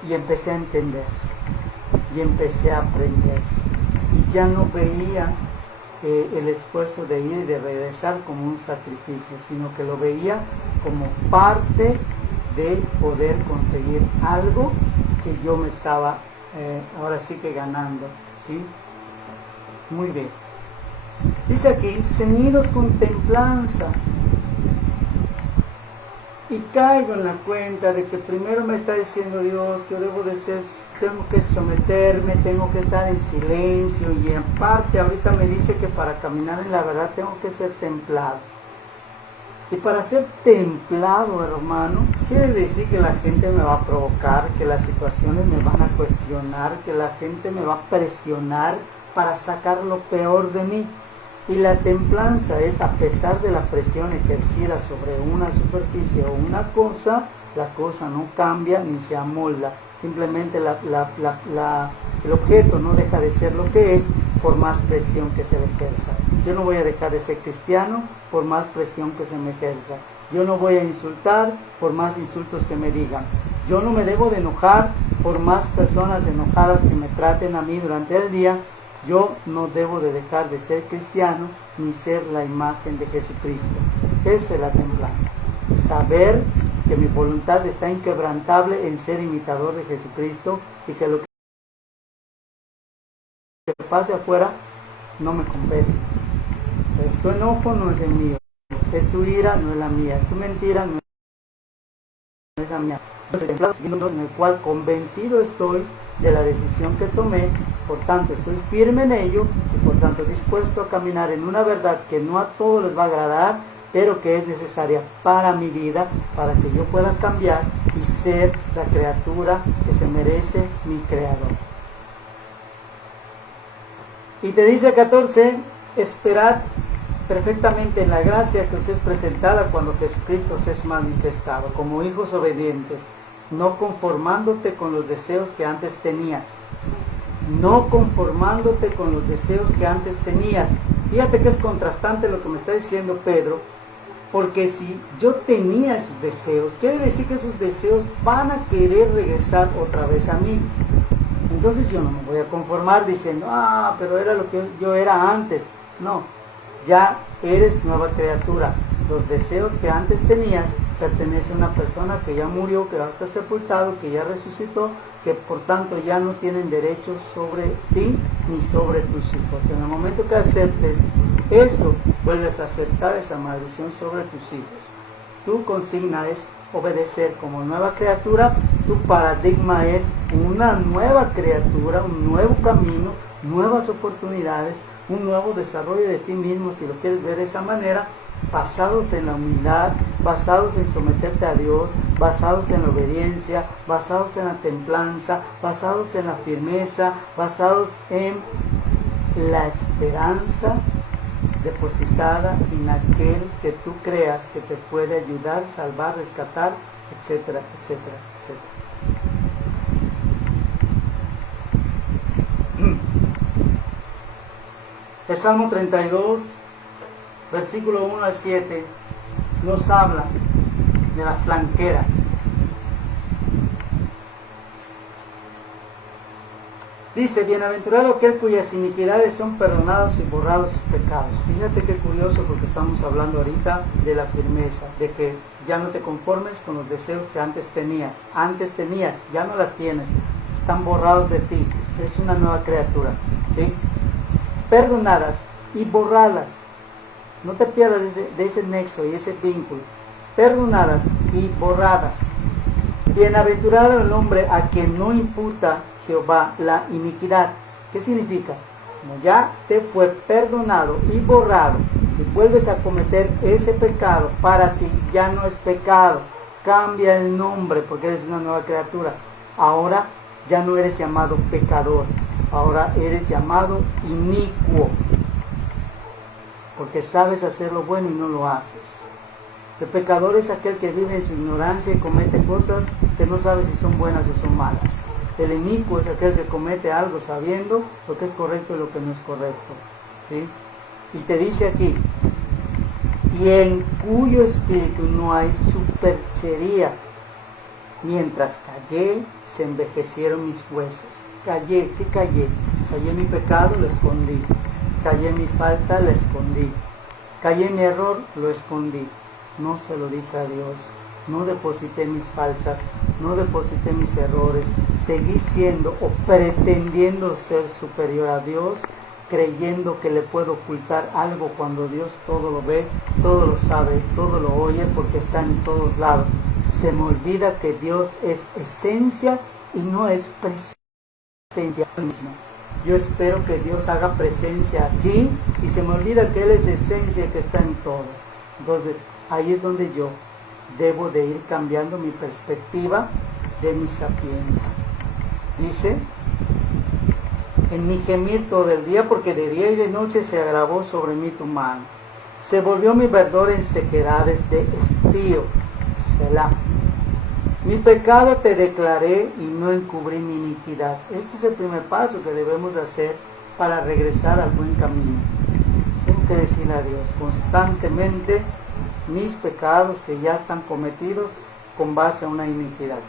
Y empecé a entender, y empecé a aprender. Y ya no veía el esfuerzo de ir y de regresar como un sacrificio, sino que lo veía como parte de poder conseguir algo que yo me estaba ahora sí que ganando. ¿Sí? Muy bien. Dice aquí, ceñidos con templanza y caigo en la cuenta de que primero me está diciendo Dios que yo debo de ser, tengo que someterme, tengo que estar en silencio, y en parte ahorita me dice que para caminar en la verdad tengo que ser templado. Y para ser templado, hermano, quiere decir que la gente me va a provocar, que las situaciones me van a cuestionar, que la gente me va a presionar para sacar lo peor de mí. Y la templanza es, a pesar de la presión ejercida sobre una superficie o una cosa, la cosa no cambia ni se amolda. Simplemente el objeto no deja de ser lo que es por más presión que se le ejerza. Yo no voy a dejar de ser cristiano por más presión que se me ejerza. Yo no voy a insultar por más insultos que me digan. Yo no me debo de enojar por más personas enojadas que me traten a mí durante el día. Yo no debo de dejar de ser cristiano ni ser la imagen de Jesucristo. Esa es la templanza. Saber que mi voluntad está inquebrantable en ser imitador de Jesucristo y que lo que pase afuera no me compete. O sea, es tu enojo, no es el mío. Es tu ira, no es la mía. Es tu mentira, no es la mía. En el cual convencido estoy de la decisión que tomé, por tanto estoy firme en ello y por tanto dispuesto a caminar en una verdad que no a todos les va a agradar, pero que es necesaria para mi vida, para que yo pueda cambiar y ser la criatura que se merece mi Creador. Y te dice 14, esperad perfectamente en la gracia que os es presentada cuando Jesucristo os es manifestado, como hijos obedientes, no conformándote con los deseos que antes tenías. No conformándote con los deseos que antes tenías. Fíjate que es contrastante lo que me está diciendo Pedro, porque si yo tenía esos deseos, quiere decir que esos deseos van a querer regresar otra vez a mí. Entonces yo no me voy a conformar diciendo, pero era lo que yo era antes. No, ya eres nueva criatura. Los deseos que antes tenías pertenecen a una persona que ya murió, que ya está sepultado, que ya resucitó, que por tanto ya no tienen derecho sobre ti ni sobre tus hijos. En el momento que aceptes eso, vuelves a aceptar esa maldición sobre tus hijos. Tu consigna es obedecer como nueva criatura, tu paradigma es una nueva criatura, un nuevo camino, nuevas oportunidades, un nuevo desarrollo de ti mismo, si lo quieres ver de esa manera, basados en la humildad, basados en someterte a Dios, basados en la obediencia, basados en la templanza, basados en la firmeza, basados en la esperanza depositada en aquel que tú creas que te puede ayudar, salvar, rescatar, etcétera, etcétera, etcétera. El Salmo 32, versículo 1 al 7, nos habla de la flanquera. Dice, bienaventurado aquel cuyas iniquidades son perdonados y borrados sus pecados. Fíjate qué curioso, porque estamos hablando ahorita de la firmeza, de que ya no te conformes con los deseos que antes tenías. Antes tenías, ya no las tienes, están borrados de ti, es una nueva criatura, ¿sí? Perdonadas y borradas. No te pierdas de ese nexo y ese vínculo. Perdonadas y borradas. Bienaventurado el hombre a quien no imputa Jehová la iniquidad. ¿Qué significa? Como ya te fue perdonado y borrado, si vuelves a cometer ese pecado, para ti ya no es pecado. Cambia el nombre porque eres una nueva criatura. Ahora ya no eres llamado pecador, ahora eres llamado inicuo, porque sabes hacer lo bueno y no lo haces. El pecador es aquel que vive en su ignorancia y comete cosas que no sabe si son buenas o son malas. El inicuo es aquel que comete algo sabiendo lo que es correcto y lo que no es correcto, ¿sí? Y te dice aquí, y en cuyo espíritu no hay superchería. Mientras callé, se envejecieron mis huesos. Callé, ¿qué callé? Callé mi pecado, lo escondí. Callé mi falta, la escondí. Callé mi error, lo escondí. No se lo dije a Dios. No deposité mis faltas, no deposité mis errores. Seguí siendo o pretendiendo ser superior a Dios creyendo que le puedo ocultar algo cuando Dios todo lo ve, todo lo sabe, todo lo oye porque está en todos lados. Se me olvida que Dios es esencia y no es presencia misma. Yo espero que Dios haga presencia aquí y se me olvida que Él es esencia que está en todo. Entonces, ahí es donde yo debo de ir cambiando mi perspectiva de mi sapiencia. Dice, en mi gemir todo el día, porque de día y de noche se agravó sobre mí tu mano. Se volvió mi verdor en sequedades de estío. Selah. Mi pecado te declaré y no encubrí mi iniquidad. Este es el primer paso que debemos hacer para regresar al buen camino. Tengo que decirle a Dios constantemente mis pecados que ya están cometidos con base a una iniquidad.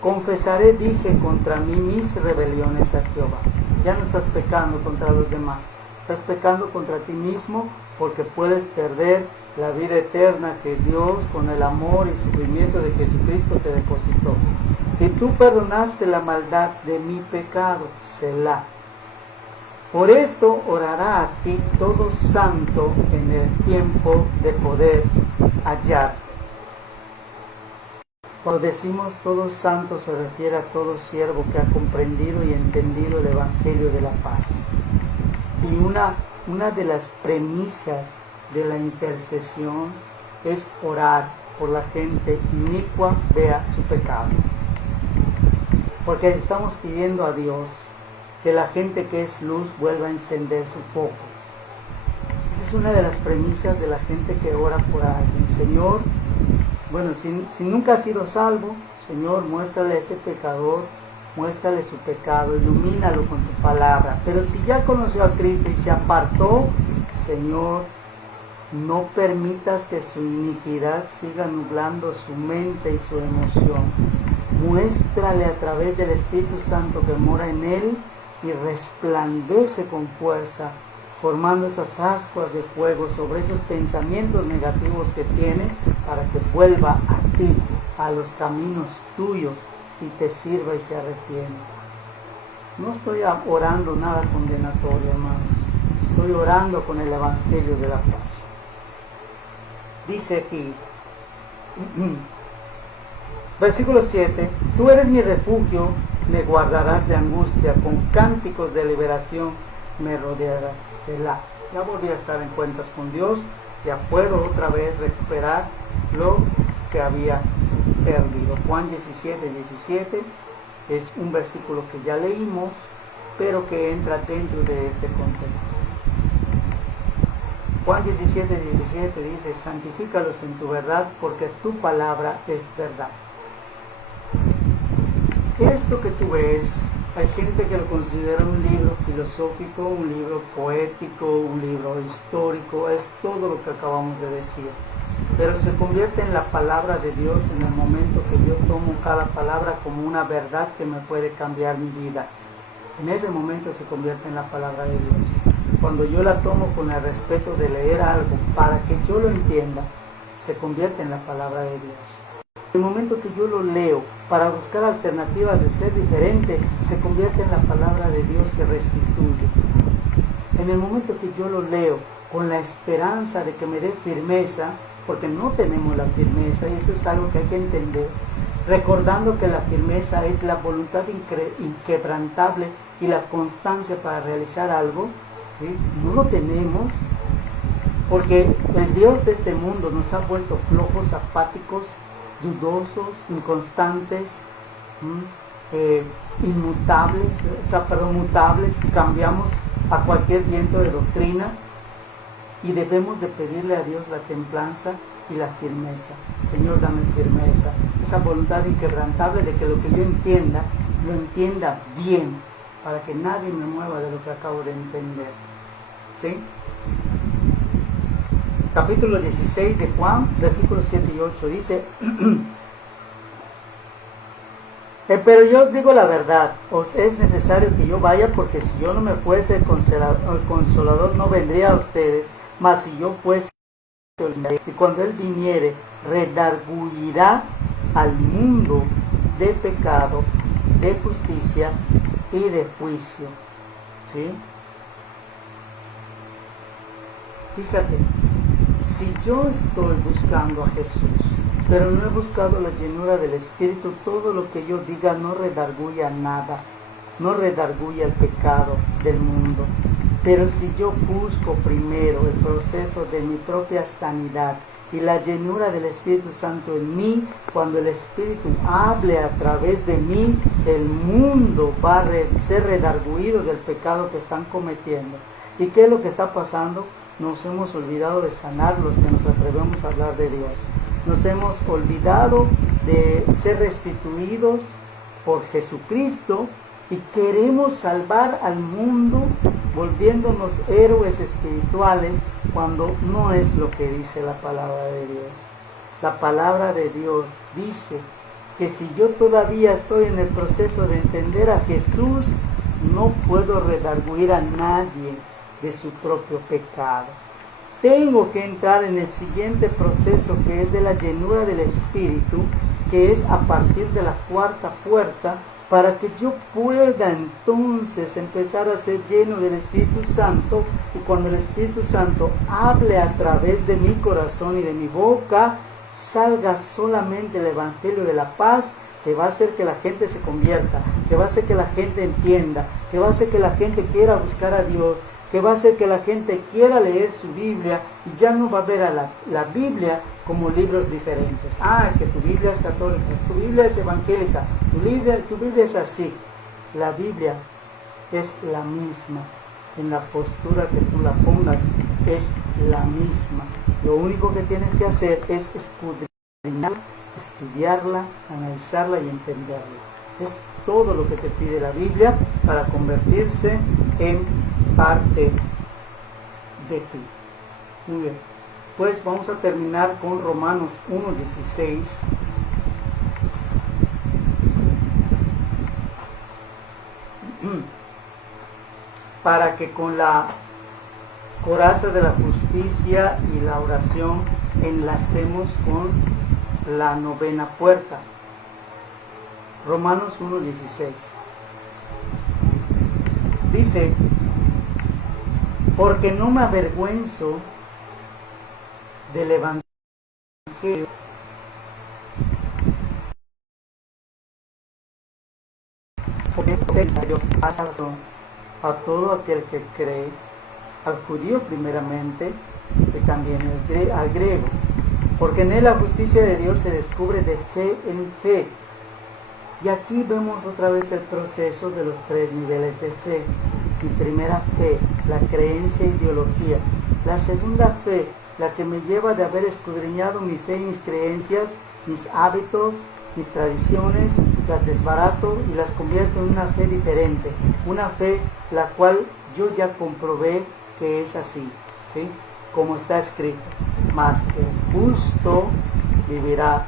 Confesaré, dije, contra mí mis rebeliones a Jehová. Ya no estás pecando contra los demás, estás pecando contra ti mismo porque puedes perder la vida eterna que Dios con el amor y sufrimiento de Jesucristo te depositó. Y tú perdonaste la maldad de mi pecado, Selah. Por esto orará a ti todo santo en el tiempo de poder hallarte. Cuando decimos todo santo se refiere a todo siervo que ha comprendido y entendido el Evangelio de la paz. Y una de las premisas de la intercesión es orar por la gente inicua vea su pecado. Porque estamos pidiendo a Dios que la gente que es luz vuelva a encender su foco. Esa es una de las premisas de la gente que ora por alguien. Señor, bueno, si nunca ha sido salvo, Señor, muéstrale a este pecador, muéstrale su pecado, ilumínalo con tu palabra. Pero si ya conoció a Cristo y se apartó, Señor, no permitas que su iniquidad siga nublando su mente y su emoción. Muéstrale a través del Espíritu Santo que mora en él y resplandece con fuerza, formando esas ascuas de fuego sobre esos pensamientos negativos que tiene, para que vuelva a ti, a los caminos tuyos, y te sirva y se arrepienta. No estoy orando nada condenatorio, hermanos. Estoy orando con el Evangelio de la paz. Dice aquí, versículo 7, tú eres mi refugio, me guardarás de angustia, con cánticos de liberación me rodearás. Selah. Ya volví a estar en cuentas con Dios, ya puedo otra vez recuperar lo que había perdido. Juan 17:17 es un versículo que ya leímos, pero que entra dentro de este contexto. Juan 17:17 dice, santifícalos en tu verdad, porque tu palabra es verdad. Esto que tú ves, hay gente que lo considera un libro filosófico, un libro poético, un libro histórico, es todo lo que acabamos de decir. Pero se convierte en la palabra de Dios en el momento que yo tomo cada palabra como una verdad que me puede cambiar mi vida. En ese momento se convierte en la palabra de Dios. Cuando yo la tomo con el respeto de leer algo para que yo lo entienda, se convierte en la palabra de Dios. En el momento que yo lo leo para buscar alternativas de ser diferente, se convierte en la palabra de Dios que restituye. En el momento que yo lo leo con la esperanza de que me dé firmeza, porque no tenemos la firmeza, y eso es algo que hay que entender, recordando que la firmeza es la voluntad inquebrantable y la constancia para realizar algo, ¿sí? No lo tenemos, porque el Dios de este mundo nos ha vuelto flojos, apáticos, dudosos, inconstantes, mutables, cambiamos a cualquier viento de doctrina, y debemos de pedirle a Dios la templanza y la firmeza. Señor, dame firmeza, esa voluntad inquebrantable de que lo que yo entienda, lo entienda bien, para que nadie me mueva de lo que acabo de entender. ¿Sí? Capítulo 16 de Juan, versículos 7 y 8 dice, pero yo os digo la verdad, os es necesario que yo vaya, porque si yo no me fuese, el Consolador no vendría a ustedes, mas si yo fuese, y cuando Él viniere, redarguirá al mundo de pecado, de justicia y de juicio. ¿Sí? fíjate, si yo estoy buscando a Jesús, pero no he buscado la llenura del Espíritu, todo lo que yo diga no redarguye a nada, no redarguye al pecado del mundo. Pero si yo busco primero el proceso de mi propia sanidad y la llenura del Espíritu Santo en mí, cuando el Espíritu hable a través de mí, el mundo va a ser redarguido del pecado que están cometiendo. ¿Y qué es lo que está pasando? Nos hemos olvidado de sanar los que nos atrevemos a hablar de Dios. Nos hemos olvidado de ser restituidos por Jesucristo y queremos salvar al mundo volviéndonos héroes espirituales cuando no es lo que dice la palabra de Dios. La palabra de Dios dice que si yo todavía estoy en el proceso de entender a Jesús, no puedo redarguir a nadie de su propio pecado. Tengo que entrar en el siguiente proceso, que es de la llenura del Espíritu, que es a partir de la cuarta puerta, para que yo pueda entonces empezar a ser lleno del Espíritu Santo, y cuando el Espíritu Santo hable a través de mi corazón y de mi boca, salga solamente el Evangelio de la paz, que va a hacer que la gente se convierta, que va a hacer que la gente entienda, que va a hacer que la gente quiera buscar a Dios, que va a hacer que la gente quiera leer su Biblia, y ya no va a ver a la Biblia como libros diferentes. Es que tu Biblia es católica, tu Biblia es evangélica, tu Biblia es así. La Biblia es la misma, en la postura que tú la pongas es la misma. Lo único que tienes que hacer es escudriñarla, estudiarla, analizarla y entenderla. Es todo lo que te pide la Biblia para convertirse en parte de ti. Muy bien, pues vamos a terminar con Romanos 1:16. Para que con la coraza de la justicia y la oración enlacemos con la novena puerta. Romanos 1:16 dice: porque no me avergüenzo del Evangelio, porque es necesario a todo aquel que cree, al judío primeramente, y también al griego, porque en él la justicia de Dios se descubre de fe en fe. Y aquí vemos otra vez el proceso de los tres niveles de fe. Mi primera fe, la creencia e ideología. La segunda fe, la que me lleva de haber escudriñado mi fe y mis creencias, mis hábitos, mis tradiciones, las desbarato y las convierto en una fe diferente. Una fe la cual yo ya comprobé que es así, ¿sí? Como está escrito: mas el justo vivirá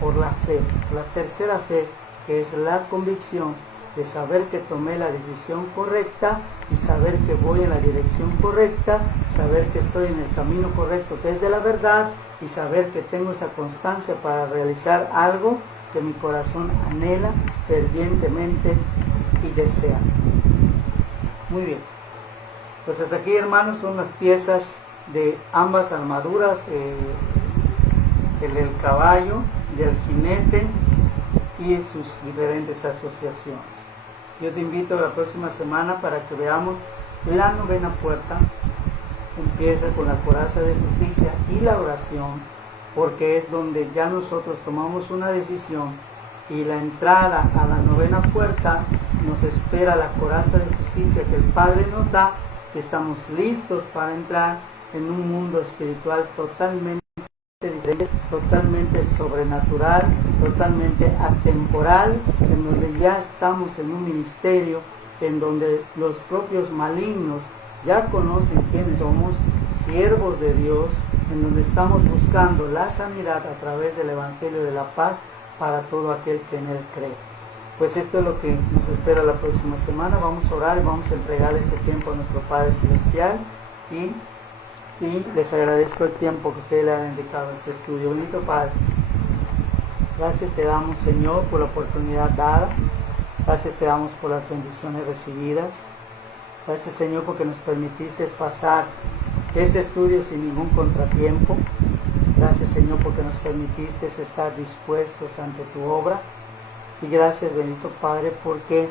por la fe. La tercera fe, que es la convicción de saber que tomé la decisión correcta y saber que voy en la dirección correcta, saber que estoy en el camino correcto, que es de la verdad, y saber que tengo esa constancia para realizar algo que mi corazón anhela fervientemente y desea. Muy bien. Entonces aquí, hermanos, son las piezas de ambas armaduras, el del caballo, del jinete y sus diferentes asociaciones. Yo te invito a la próxima semana para que veamos la novena puerta. Empieza con la coraza de justicia y la oración, porque es donde ya nosotros tomamos una decisión, y la entrada a la novena puerta nos espera la coraza de justicia que el Padre nos da. Estamos listos para entrar en un mundo espiritual totalmente diferente, totalmente sobrenatural, totalmente atemporal, en donde ya estamos en un ministerio en donde los propios malignos ya conocen quiénes somos, siervos de Dios, en donde estamos buscando la sanidad a través del Evangelio de la paz para todo aquel que en él cree. Pues esto es lo que nos espera la próxima semana. Vamos a orar y vamos a entregar este tiempo a nuestro Padre Celestial, y les agradezco el tiempo que ustedes le han dedicado a este estudio. Bendito Padre, gracias te damos, Señor, por la oportunidad dada. Gracias te damos por las bendiciones recibidas. Gracias, Señor, porque nos permitiste pasar este estudio sin ningún contratiempo. Gracias, Señor, porque nos permitiste estar dispuestos ante tu obra. Y gracias, bendito Padre, porque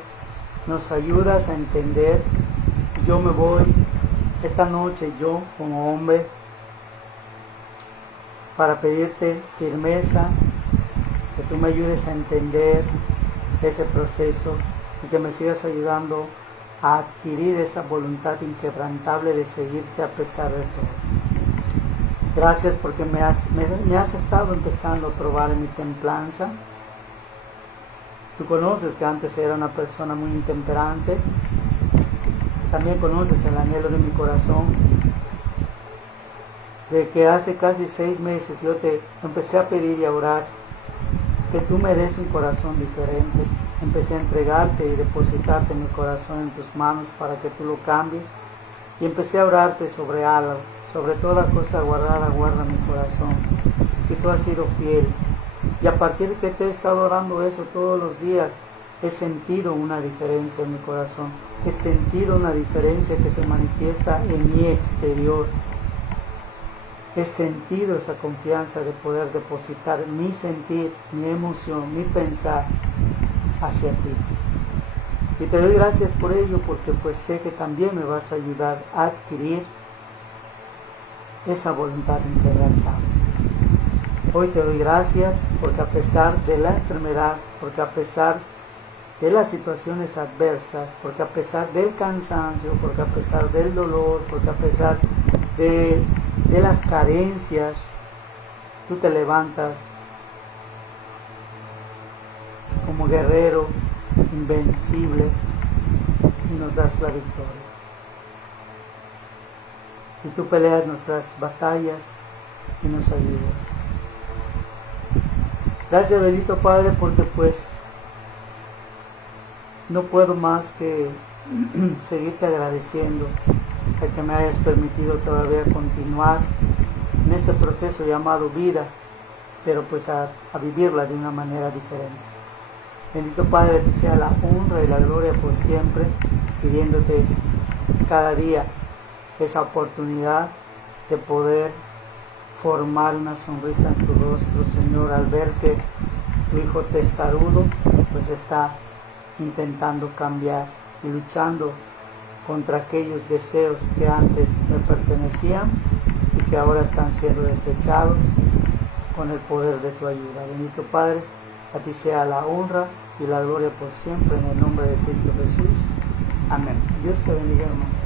nos ayudas a entender. Yo me voy esta noche, yo como hombre, para pedirte firmeza, que tú me ayudes a entender ese proceso y que me sigas ayudando a adquirir esa voluntad inquebrantable de seguirte a pesar de todo. Gracias porque me has estado empezando a probar en mi templanza. Tú conoces que antes era una persona muy intemperante. También conoces el anhelo de mi corazón, de que hace casi 6 meses yo te empecé a pedir y a orar que tú me des un corazón diferente. Empecé a entregarte y depositarte mi corazón en tus manos para que tú lo cambies. Y empecé a orarte sobre algo, sobre toda cosa guardada, guarda mi corazón. Y tú has sido fiel. Y a partir de que te he estado orando eso todos los días, he sentido una diferencia en mi corazón. He sentido una diferencia que se manifiesta en mi exterior. He sentido esa confianza de poder depositar mi sentir, mi emoción, mi pensar hacia ti. Y te doy gracias por ello, porque pues sé que también me vas a ayudar a adquirir esa voluntad inquebrantable. Hoy te doy gracias porque a pesar de la enfermedad, porque a pesar de las situaciones adversas, porque a pesar del cansancio, porque a pesar del dolor, porque a pesar de las carencias, tú te levantas como guerrero invencible y nos das la victoria. Y tú peleas nuestras batallas y nos ayudas. Gracias, bendito Padre, porque pues no puedo más que seguirte agradeciendo de que me hayas permitido todavía continuar en este proceso llamado vida, pero pues a vivirla de una manera diferente. Bendito Padre, te sea la honra y la gloria por siempre, pidiéndote cada día esa oportunidad de poder formar una sonrisa en tu rostro, Señor, al ver que tu hijo testarudo pues está intentando cambiar y luchando contra aquellos deseos que antes me pertenecían y que ahora están siendo desechados con el poder de tu ayuda. Bendito Padre, a ti sea la honra y la gloria por siempre, en el nombre de Cristo Jesús. Amén. Dios te bendiga, hermano.